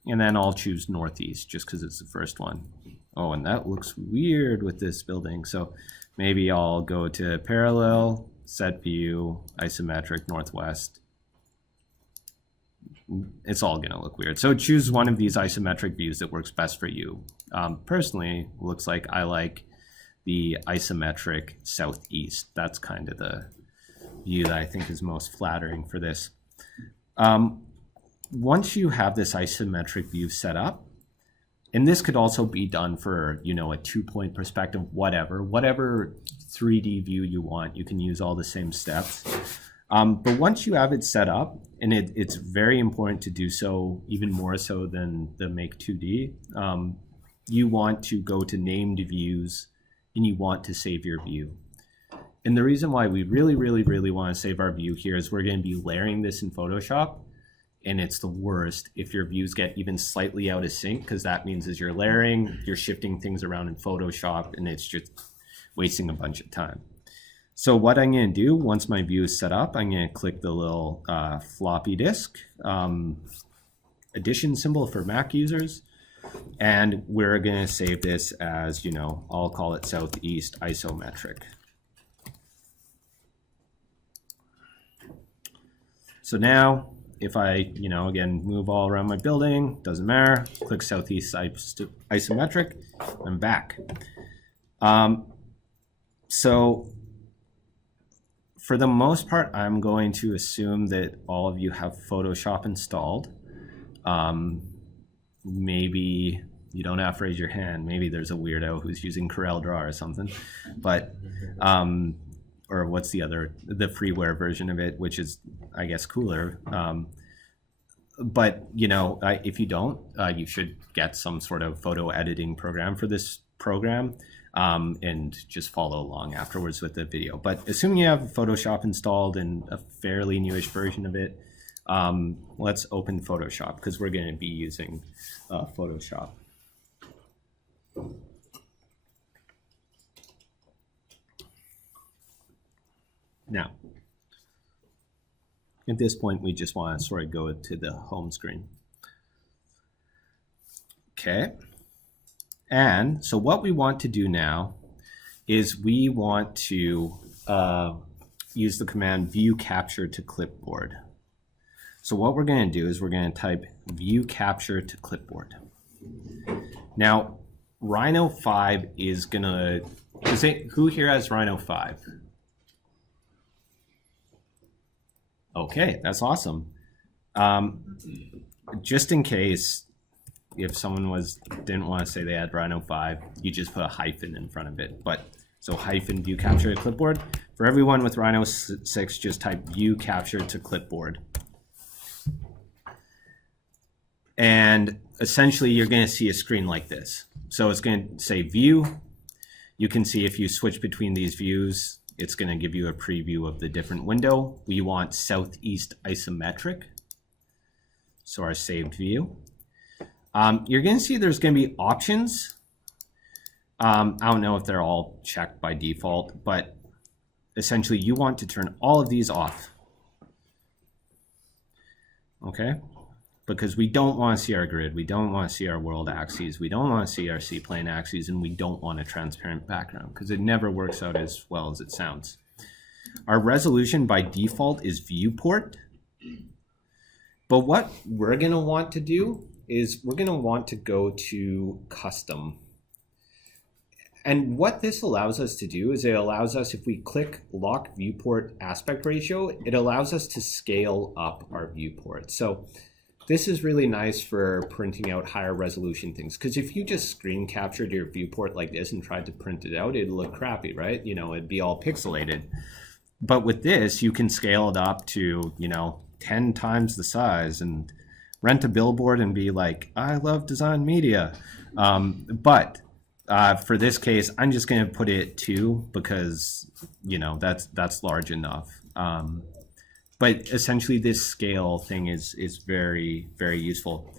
And then I'll choose northeast just because it's the first one. Oh, and that looks weird with this building. So maybe I'll go to parallel, set view, isometric, northwest. It's all going to look weird. So choose one of these isometric views that works best for you. Personally, it looks like I like the isometric southeast. That's kind of the view that I think is most flattering for this. Once you have this isometric view set up, and this could also be done for, you know, a 2-point perspective, whatever 3D view you want, you can use all the same steps. But once you have it set up, and it's very important to do so, even more so than the make 2D, you want to go to named views and you want to save your view. And the reason why we really want to save our view here is we're going to be layering this in Photoshop. And it's the worst if your views get even slightly out of sync, because that means as you're layering, you're shifting things around in Photoshop and it's just wasting a bunch of time. So what I'm going to do once my view is set up, I'm going to click the little floppy disk addition symbol for Mac users. And we're going to save this as, you know, I'll call it Southeast Isometric. So now if I, you know, again, move all around my building, doesn't matter, click Southeast Isometric, I'm back. So for the most part, I'm going to assume that all of you have Photoshop installed. Maybe you don't have to raise your hand. Maybe there's a weirdo who's using CorelDRAW or something. But, or what's the other, the freeware version of it, which is, I guess, cooler. But, you know, if you don't, you should get some sort of photo editing program for this program. And just follow along afterwards with the video. But assuming you have Photoshop installed and a fairly newish version of it, let's open Photoshop because we're going to be using Photoshop. Now, at this point, we just want to sort of go to the home screen. Okay. And so what we want to do now is we want to use the command view capture to clipboard. So what we're going to do is we're going to type view capture to clipboard. Now, Rhino 5 is going to, who here has Rhino 5? Okay, that's awesome. Just in case, if someone didn't want to say they had Rhino 5, you just put a hyphen in front of it. But so hyphen view capture to clipboard. For everyone with Rhino 6, just type view capture to clipboard. And essentially, you're going to see a screen like this. So it's going to say view. You can see if you switch between these views, it's going to give you a preview of the different window. We want Southeast Isometric. So our saved view. You're going to see there's going to be options. I don't know if they're all checked by default, but essentially you want to turn all of these off. Okay? Because we don't want to see our grid, we don't want to see our world axes, we don't want to see our C-plane axes, and we don't want a transparent background because it never works out as well as it sounds. Our resolution by default is viewport. But what we're going to want to do is we're going to want to go to custom. And what this allows us to do is it allows us, if we click lock viewport aspect ratio, it allows us to scale up our viewport. So this is really nice for printing out higher resolution things, because if you just screen captured your viewport like this and tried to print it out, it'd look crappy, right? You know, it'd be all pixelated. But with this, you can scale it up to, you know, 10 times the size and rent a billboard and be like, I love design media. But for this case, I'm just going to put it at 2 because, you know, that's large enough. But essentially this scale thing is very, very useful.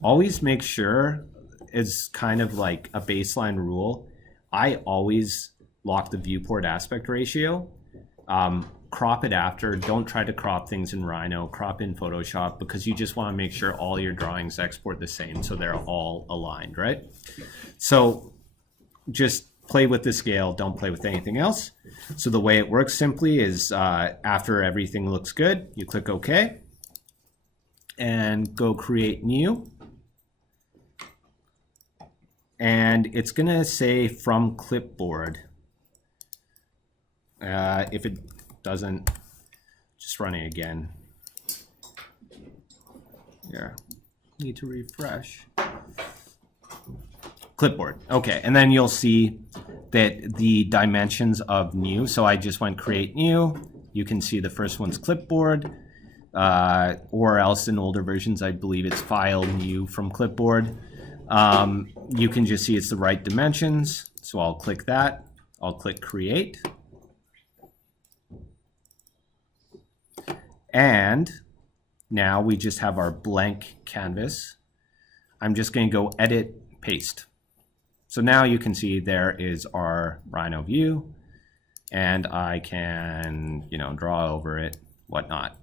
Always make sure, it's kind of like a baseline rule, I always lock the viewport aspect ratio. Crop it after. Don't try to crop things in Rhino, crop in Photoshop, because you just want to make sure all your drawings export the same so they're all aligned, right? So just play with the scale, don't play with anything else. So the way it works simply is after everything looks good, you click OK and go create new. And it's going to say from clipboard. If it doesn't, just running again. Here, need to refresh. Clipboard, okay, and then you'll see that the dimensions of new, so I just went create new, you can see the first one's clipboard, or else in older versions, I believe it's file new from clipboard. You can just see it's the right dimensions, so I'll click that, I'll click create. And now we just have our blank canvas. I'm just going to go edit, paste. So now you can see there is our Rhino view. and I can, you know, draw over it, whatnot.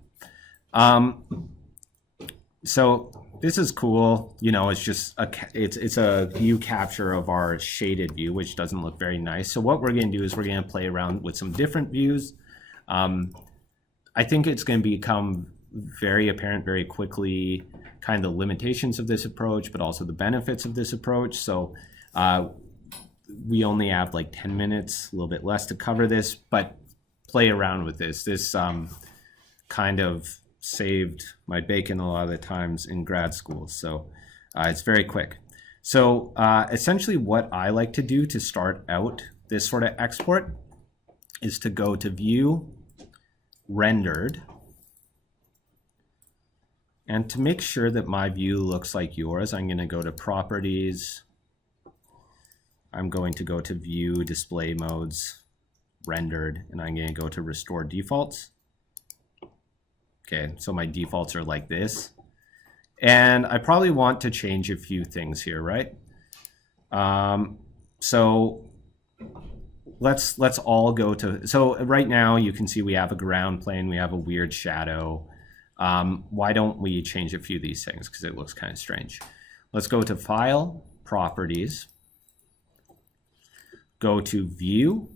So this is cool. You know, it's just it's a view capture of our shaded view, which doesn't look very nice. So what we're going to do is we're going to play around with some different views. I think it's going to become very apparent very quickly, kind of the limitations of this approach, but also the benefits of this approach. So we only have like 10 minutes, a little bit less to cover this, but play around with this. This kind of saved my bacon a lot of the times in grad school. So it's very quick. So essentially what I like to do to start out this sort of export is to go to View, Rendered, and to make sure that my view looks like yours, I'm going to go to Properties. I'm going to go to View, Display Modes, Rendered, and I'm going to go to Restore Defaults. Okay, so my defaults are like this. And I probably want to change a few things here, right? So let's all go to, so right now you can see we have a ground plane, we have a weird shadow. Why don't we change a few of these things, because it looks kind of strange. Let's go to File, Properties, go to View,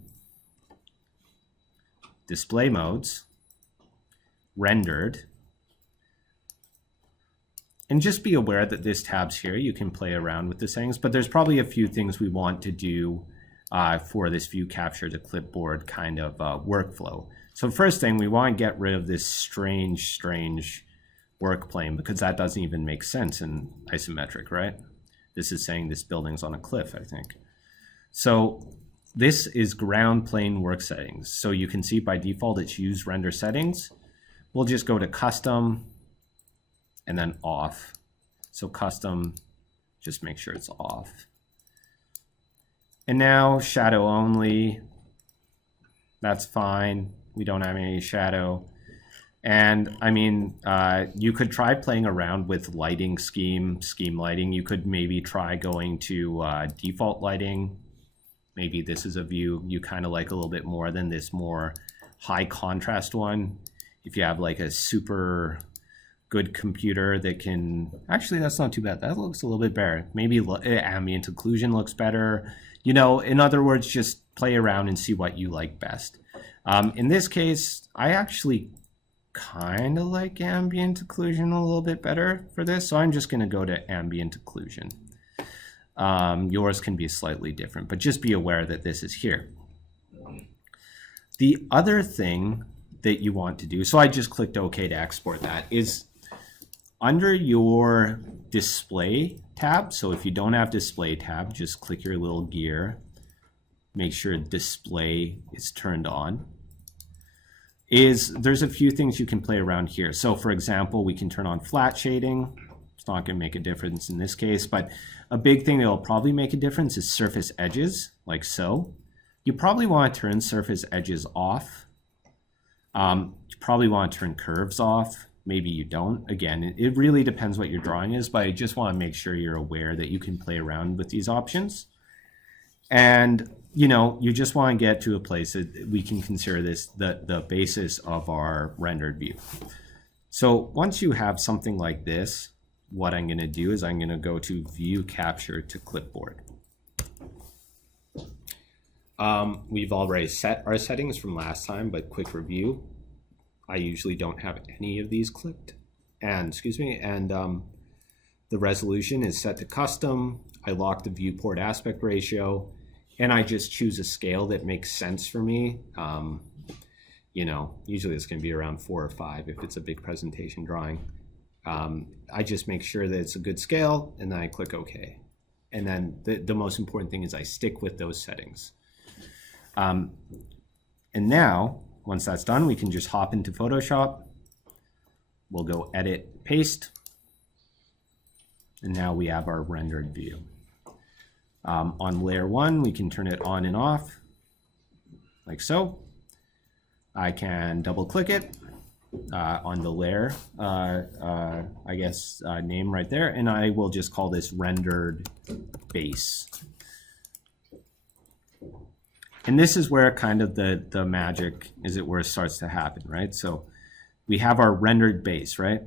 Display Modes, Rendered, and just be aware that this tab's here. You can play around with the settings, but there's probably a few things we want to do for this view capture to clipboard kind of workflow. So first thing, we want to get rid of this strange work plane, because that doesn't even make sense in isometric, right? This is saying this building's on a cliff, I think. So this is ground plane work settings. So you can see by default it's use render settings. We'll just go to custom and then off. So custom, just make sure it's off. And now shadow only, that's fine. We don't have any shadow. And I mean, you could try playing around with lighting scheme lighting. You could maybe try going to default lighting. Maybe this is a view you kind of like a little bit more than this more high contrast one. If you have like a super good computer that can, actually that's not too bad. That looks a little bit better. Maybe ambient occlusion looks better. You know, in other words, just play around and see what you like best. In this case, I actually kind of like ambient occlusion a little bit better for this. So I'm just going to go to ambient occlusion. Yours can be slightly different, but just be aware that this is here. The other thing that you want to do, so I just clicked OK to export that, is under your display tab. So if you don't have display tab, just click your little gear, make sure display is turned on. There's a few things you can play around here. So for example, we can turn on flat shading. It's not going to make a difference in this case, but a big thing that will probably make a difference is surface edges, like so. You probably want to turn surface edges off. You probably want to turn curves off. Maybe you don't. Again, it really depends what your drawing is, but I just want to make sure you're aware that you can play around with these options. And, you know, you just want to get to a place that we can consider this the basis of our rendered view. So once you have something like this, what I'm going to do is I'm going to go to View Capture to Clipboard. We've already set our settings from last time, but quick review. I usually don't have any of these clicked. And, the resolution is set to custom. I lock the viewport aspect ratio, and I just choose a scale that makes sense for me. You know, usually it's going to be around 4 or 5 if it's a big presentation drawing. I just make sure that it's a good scale, and then I click OK. And then the most important thing is I stick with those settings. And now, once that's done, we can just hop into Photoshop. We'll go Edit, Paste. And now we have our rendered view. On layer 1, we can turn it on and off, like so. I can double click it on the layer, name right there, and I will just call this rendered base. And this is where kind of the magic, is it where it starts to happen, right? So we have our rendered base, right?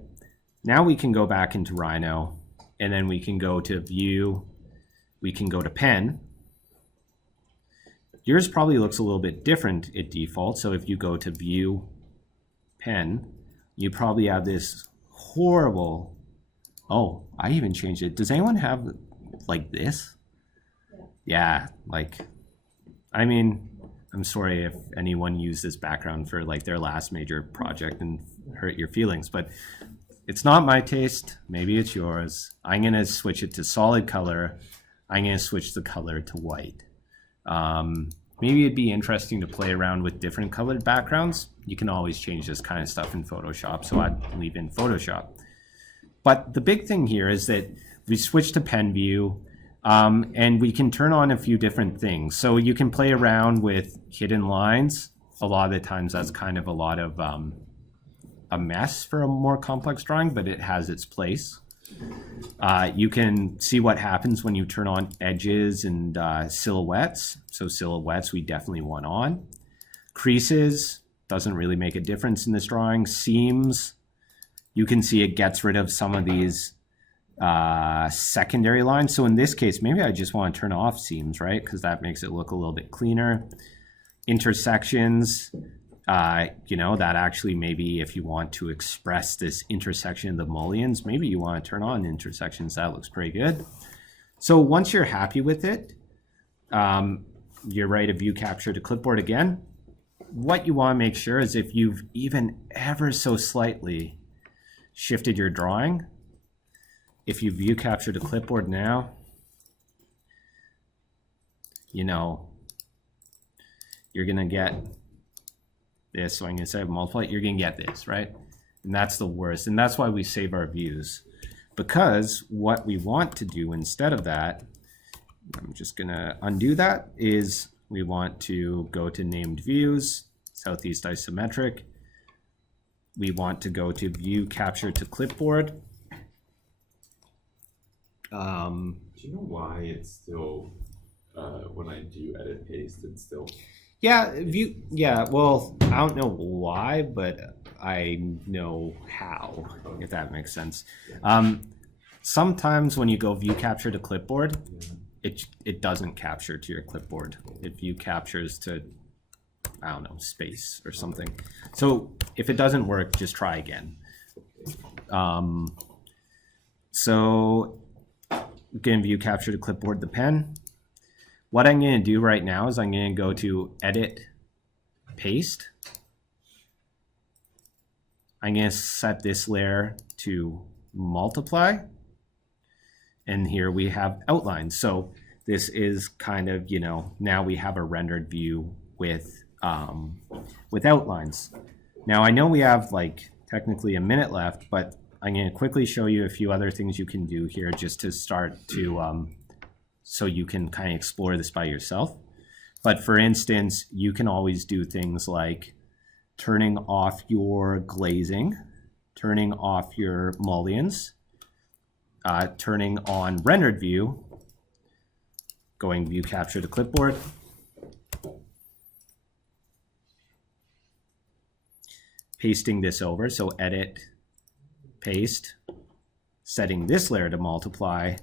Now we can go back into Rhino, and then we can go to view, we can go to pen. Yours probably looks a little bit different at default. So if you go to view pen, you probably have this horrible, oh, I even changed it. Does anyone have like this? Yeah, like, I mean, I'm sorry if anyone used this background for like their last major project and hurt your feelings, but it's not my taste. Maybe it's yours. I'm gonna switch it to solid color. I'm gonna switch the color to white. Maybe it'd be interesting to play around with different colored backgrounds. You can always change this kind of stuff in Photoshop, so I'd leave in Photoshop. But the big thing here is that we switch to pen view, and we can turn on a few different things. So you can play around with hidden lines. A lot of the times that's kind of a lot of a mess for a more complex drawing, but it has its place. You can see what happens when you turn on edges and silhouettes. So silhouettes we definitely want on. Creases, doesn't really make a difference in this drawing. Seams, you can see it gets rid of some of these secondary lines. So in this case, maybe I just want to turn off seams, right? Because that makes it look a little bit cleaner. Intersections, you know, that actually maybe if you want to express this intersection of the mullions, maybe you want to turn on intersections. That looks pretty good. So once you're happy with it, you're ready to view capture to clipboard again. What you want to make sure is if you've even ever so slightly shifted your drawing, if you view capture to clipboard now, you know, you're going to get this. So I'm going to say multiply, you're going to get this, right? And that's the worst. And that's why we save our views. Because what we want to do instead of that, I'm just going to undo that, is we want to go to named views, southeast isometric. We want to go to view capture to clipboard. Do you know why it's still, when I do edit paste, it's still? Yeah, well, I don't know why, but I know how, if that makes sense. Sometimes when you go view capture to clipboard, it doesn't capture to your clipboard. It view captures to, I don't know, space or something. So if it doesn't work, just try again. So again, view capture to clipboard the pen. What I'm going to do right now is I'm going to go to edit, paste. I'm going to set this layer to multiply. And here we have outlines. So this is kind of, you know, now we have a rendered view with outlines. Now I know we have like technically a minute left, but I'm going to quickly show you a few other things you can do here just to start to, so you can kind of explore this by yourself. But for instance, you can always do things like turning off your glazing, turning off your mullions, turning on rendered view, going view capture to clipboard, pasting this over, so edit, paste, setting this layer to multiply,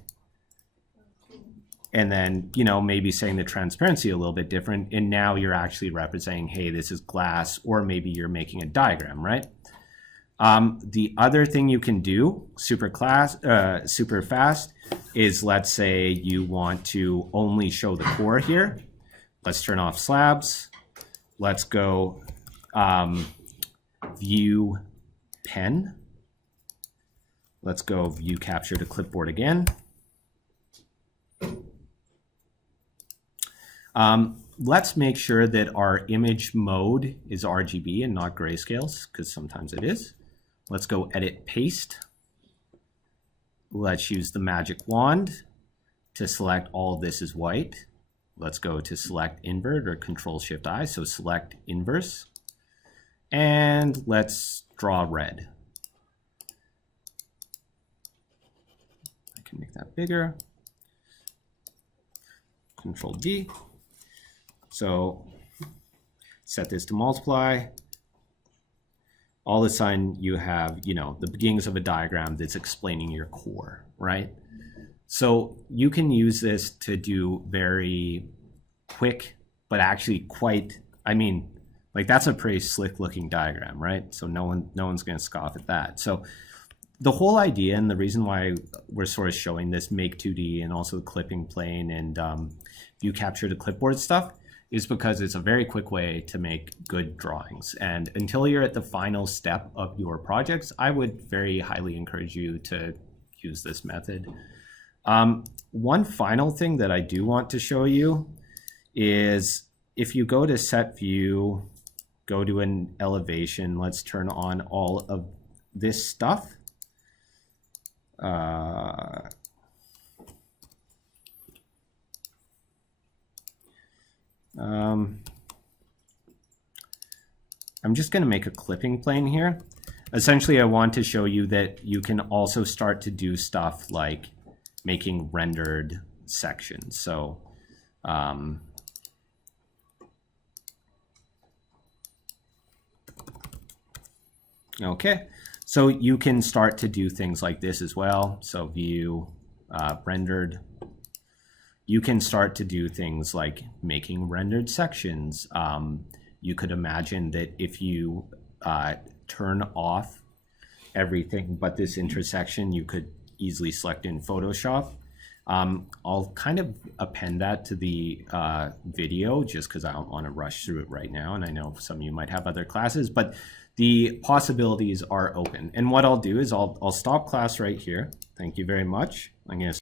and then, you know, maybe saying the transparency a little bit different, and now you're actually representing, hey, this is glass, or maybe you're making a diagram, right? The other thing you can do super fast is, let's say you want to only show the core here. Let's turn off slabs. Let's go view pen. Let's go view capture to clipboard again. Let's make sure that our image mode is RGB and not grayscales, because sometimes it is. Let's go edit paste. Let's use the magic wand to select all of this as white. Let's go to select invert or Control-Shift-I, so select inverse. And let's draw red. I can make that bigger. Control-D. So set this to multiply. All of a sudden you have, you know, the beginnings of a diagram that's explaining your core, right? So you can use this to do very quick, but actually quite, I mean, like that's a pretty slick looking diagram, right? So no one's going to scoff at that. So the whole idea and the reason why we're sort of showing this make 2D and also the clipping plane and view capture to clipboard stuff is because it's a very quick way to make good drawings. And until you're at the final step of your projects, I would very highly encourage you to use this method. One final thing that I do want to show you is if you go to set view, go to an elevation, let's turn on all of this stuff. I'm just going to make a clipping plane here. Essentially, I want to show you that you can also start to do stuff like making rendered sections. So okay, so you can start to do things like this as well. So view, rendered. You can start to do things like making rendered sections. You could imagine that if you turn off everything but this intersection, you could easily select in Photoshop. I'll kind of append that to the video just because I don't want to rush through it right now. And I know some of you might have other classes, but the possibilities are open. And what I'll do is I'll stop class right here. Thank you very much. I'm going to